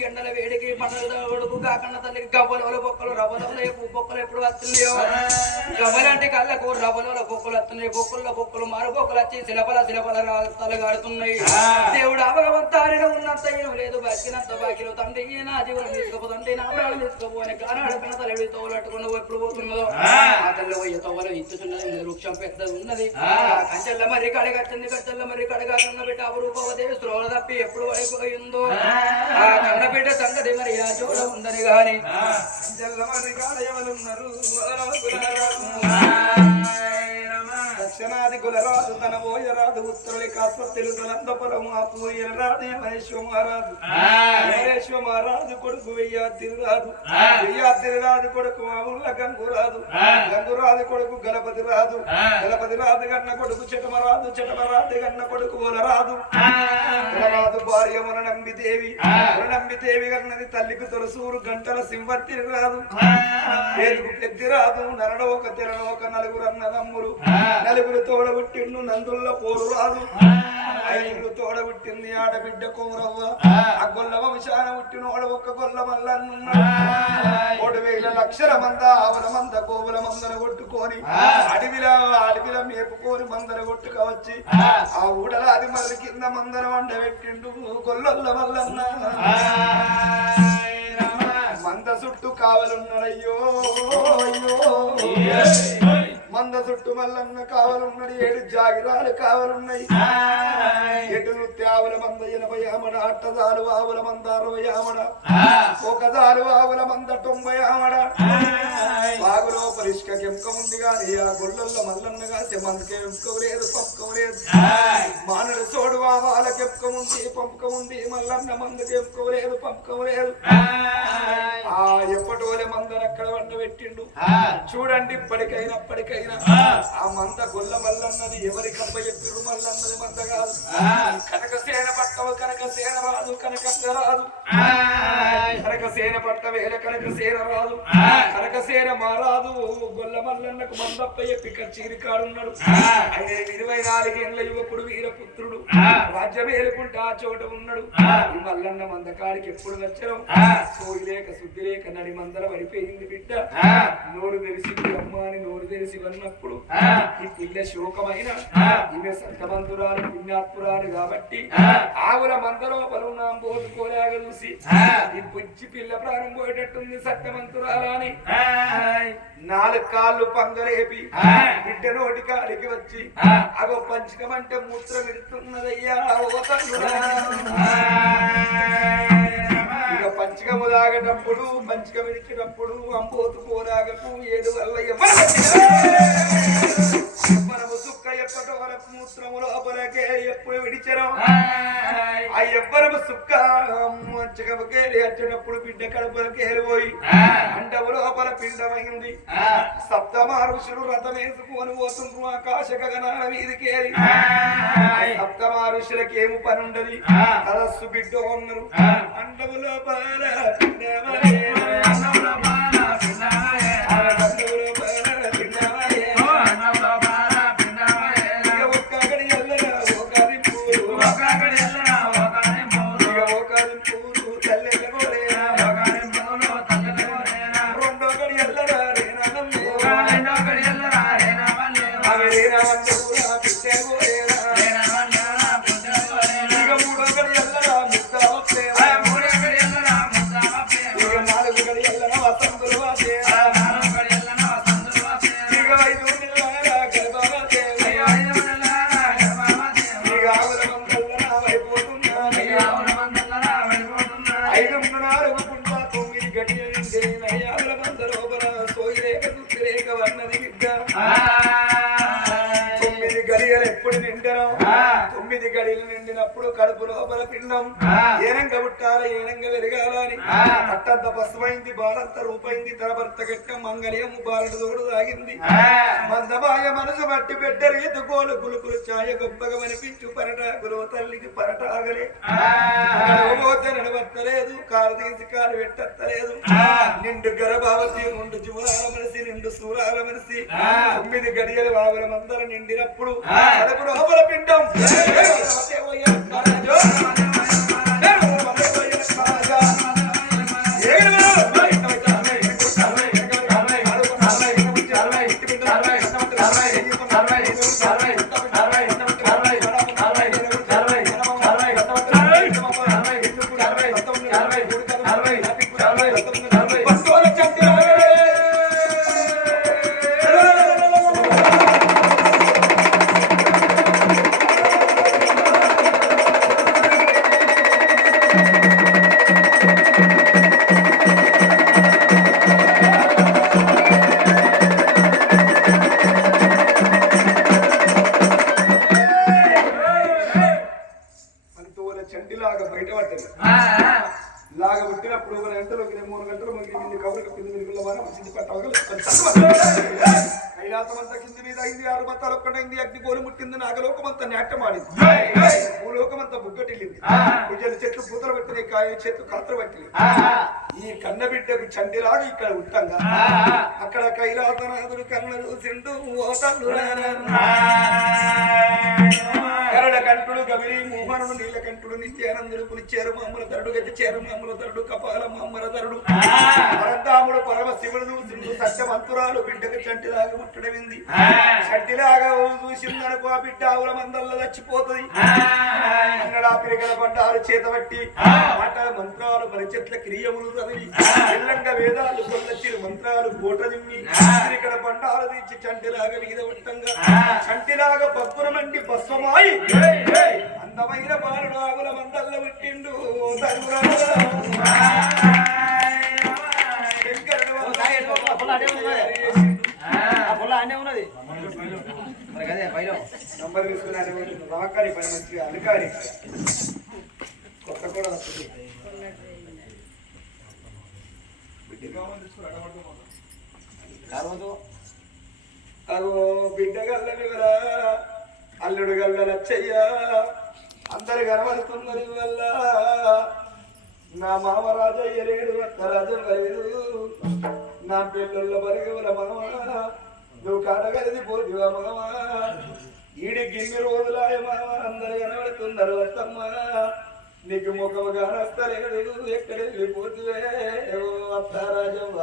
ఎండల వేడికి పండుగ కొడుకు కాకుండా తల్లికి గవ్వల బొక్కలు రవ్వల బొక్కలు ఎప్పుడు వస్తున్నాయో గవ్వలంటే కళ్ళకు రవ్వల బొక్కలు వస్తున్నాయి బొక్కల్లో మారు బొక్కలు వచ్చి శిలపల తలగాడుతున్నాయి దేవుడు అవగవంతారిలో ఉన్నంత ఏం లేదు బతికినంత బాకిలో తండ్రి నా జీవనం తీసుకుపోతండి నా ప్రాణం తీసుకుపోని కానీ అడపిన తల్లి తోలట్టుకుని ఎప్పుడు పోతున్నదో ఆ తల్లి పోయే తోవలు ఇచ్చుతున్నది వృక్షం పెద్దది ఉన్నది కంచెల్ల మరి కడగచ్చింది కంచెల్ల మరి కడగాకున్న బిడ్డ అపురూపవదేవి శ్రోల తప్పి ఎప్పుడు అయిపోయిందో ఆ కన్నబిడ్డ సంగతి మరి ఆ చోట ఉందని గాని దక్షిణాది కులరాజు తన పోయరాదు ఉత్తరుడి కాస్పత్తులు తనంతపురం ఆ పూయరాదు మహేశ్వరాదు మహేశ్వరాదు కొడుకు వెయ్యాతిరాదు కొడుకు మా ఊళ్ళ గంగురాదు కొడుకు గణపతి రాదు గన్న కొడుకు చెటమరాదు గన్న కొడుకు ఓలరాదు భార్య మన నంబిదేవి కన్నది తల్లికి తొలసూరు గంటల సింవర్తి రాదు పేరుకు పెద్ది రాదు నరడోక తెరడోక నలుగురు అన్నదమ్ములు నలుగురు తోడబుట్టిండు నందుల్ల పోరు రాదు ఐదుగురు తోడబుట్టింది ఆడబిడ్డ కోరవ్వ ఆ గొల్ల వంశాన పుట్టినోడ ఒక్క గొల్ల మల్లన్నున్నాడు 3,000 లక్షల మంద ఆవుల మంద గోవుల మందర కొట్టుకొని అడవిల మేపుకొని మందర కొట్టుకోవచ్చి ఆ ఊడలాది మర్రి కింద మందర వండ పెట్టిండు గొల్లొల్ల మల్లన్న మంద చుట్టూ కావలున్నాడయ్యో మంద చుట్టూ మల్లన్న కావలున్నాడు 7 జాగిరాలు కావలున్నాయి ఎటు ఆవుల మంద 80 ఆమడ అట్టదాలు ఆవుల మంద 60 ఆమడ ఒకదాలు ఆవుల మంద 90 ఆమడ బాగులో పరిష్క కెంక ఉంది గాని ఆ గొల్లొల్ల మల్లన్న కాసే మందకే ఎంకం లేదు పంపకం లేదు మానడు చోడు ఆవాల కెంకం ఉంది పంపకం ఉంది మల్లన్న మందకి ఎంకం లేదు పంపకం లేదు ఆ ఎప్పటోలే మందను అక్కడ వండ పెట్టిండు చూడండి ఇప్పటికైనా ఆ మంద గొల్ల మల్లన్నది ఎవరి కప్ప చెప్పిర్రు మల్లన్నది మంద కాదు కనకసేన పట్టవ కనకసేన రాదు కనకంగ రాదు కనకసేన కనకసేన పట్ట వేల కనకసేన రాదు కనకసేన మారాదు గొల్ల మల్లన్నకు మందప్పయ్య పికచ్చీరి కాడున్నాడు ఆయన 24 ఏళ్ల యువకుడు వీరపుత్రుడు రాజ్యం ఏలుకుంటే ఆ చోట ఉన్నాడు ఈ మల్లన్న మందకాడికి ఎప్పుడు వచ్చాం సోయి లేక శుద్ధి లేక నడి మందర పడిపోయింది బిడ్డ నోరు తెలిసింది అమ్మ అని నోరు తెలిసి వన్నప్పుడు ఈ పిల్ల శోకమైన ఈమె సంతమంతురాలు పుణ్యాత్మురాలు కాబట్టి ఆవుల మందలో పలునాం పోతుకోలేక చూసి ఈ పుచ్చి పిల్ల ప్రాణం పోయేటట్టుంది సత్యమంతురాలు అని 4 కాళ్ళు పంగలేపి బిడ్డ నోటి కాడికి వచ్చి అగో పంచకమంటే మూత్రం విడుతున్నదయ్యా ఇక పంచకము తాగేటప్పుడు పంచకం విడిచేటప్పుడు అంబోతు పోరాగకు 7 వల్ల మనము సుక్క ఎప్పటి వరకు మూత్రము లోపలకే ఎప్పుడు విడిచరం ఆ ఎవ్వరము సుక్క మంచకముకేలి వచ్చేటప్పుడు బిడ్డ కడుపులకేలి పోయి అంటవు లోపల పిండమైంది సప్తమారుషులు రథం వేసుకొని పోతుండ్రు ఆకాశ గగనాల మీదికేలి సప్తమారుషులకి ఏమి పని ఉండదు కలస్సు బిడ్డ ఉన్నారు అంటవు లోపల నిండినప్పుడు కడుపు లోపల పిండం ఏనంగా పుట్టాలి ఏనంగా పెరగాలని పట్టంత పసుమైంది బాలంత రూపైంది తన భర్త గట్ట మంగళము బాలడు తోడు తాగింది మందమాయ మనసు బట్టి బిడ్డ రీతుకోలు గులుకులు ఛాయ గొప్పగా అనిపించు పరటాకులు తల్లికి పరటాగలే పోతే నడవత్తలేదు కాలు తీసి కాలు పెట్టలేదు నిండు గర్భావతి నుండి జీవనాల మనిషి నిండు సూరాల మనిషి 9 గడియలు బాబుల మందర నిండినప్పుడు కడుపు లోపల పిండం కైలాసమంతా కింది మీద అయింది 6 బత్తాలు ఒక్కటైంది అగ్ని కోలు ముట్టింది నాగలోకమంతా నాట్యమాడింది భూలోకమంతా బుగ్గటిల్లింది పూజలు చెట్లు పూతలు పెట్టినాయి కాయ చెట్లు కాతలు పట్టినాయి ఈ కన్నబిడ్డకు చండిలాగా ఇక్కడ ఉంటాంగా అక్కడ కైలాసనాథుడు కన్న చూసిండు కరడ కంఠుడు గవిరి మోహనుడు నీలకంఠుడు నిత్యానందుడు పులిచేరు మామల ధరుడు గతి చేరు మామల ధరుడు కపాల మామల ధరుడు పరంధాముడు పరమ శివుడు చూసిండు సత్యమంతురాలు బిడ్డకు చంటిలాగా ముట్టడమింది చంటిలాగా చూసిందనుకో ఆ బిడ్డ ఆవుల మందల్లో చచ్చిపోతుంది అన్నడా పిరిగల బండారు చేతబట్టి మాట మంత్రాలు మరి చెట్ల క్రియములు చదివి ఎల్లంగా వేదాలు కొల్లచ్చిరు మంత్రాలు కోట దిమ్మి పిరిగల బండారు తీర్చి చంటిలాగా మీద ఉంటంగా చంటిలాగా భక్తురమంటి భస్వమాయి అందమైన బాలుడు ఆవుల మందల్లో పుట్టిండు ఉన్నది నంబర్ తీసుకుని రాకారి పని మంచిగా అధికారి కొత్త కూడా వస్తుంది అగో బిడ్డ గల్ల వివరా అల్లుడు గల్ల లచ్చయ్య అందరు కనబడుతున్నది వల్ల నా మామ రాజయ్య లేడు అత్త రాజ్యం లేదు నా పిల్లల బరిగవల మామ నువ్వు కాడగలిది పోతివా మామ ఈడి గిన్ని రోజులాయ మామ అందరు కనబడుతున్నారు వస్తమ్మ నీకు ముఖముగా నస్తలేదు ఎక్కడ వెళ్ళిపోతువే అత్తారాజవ్వ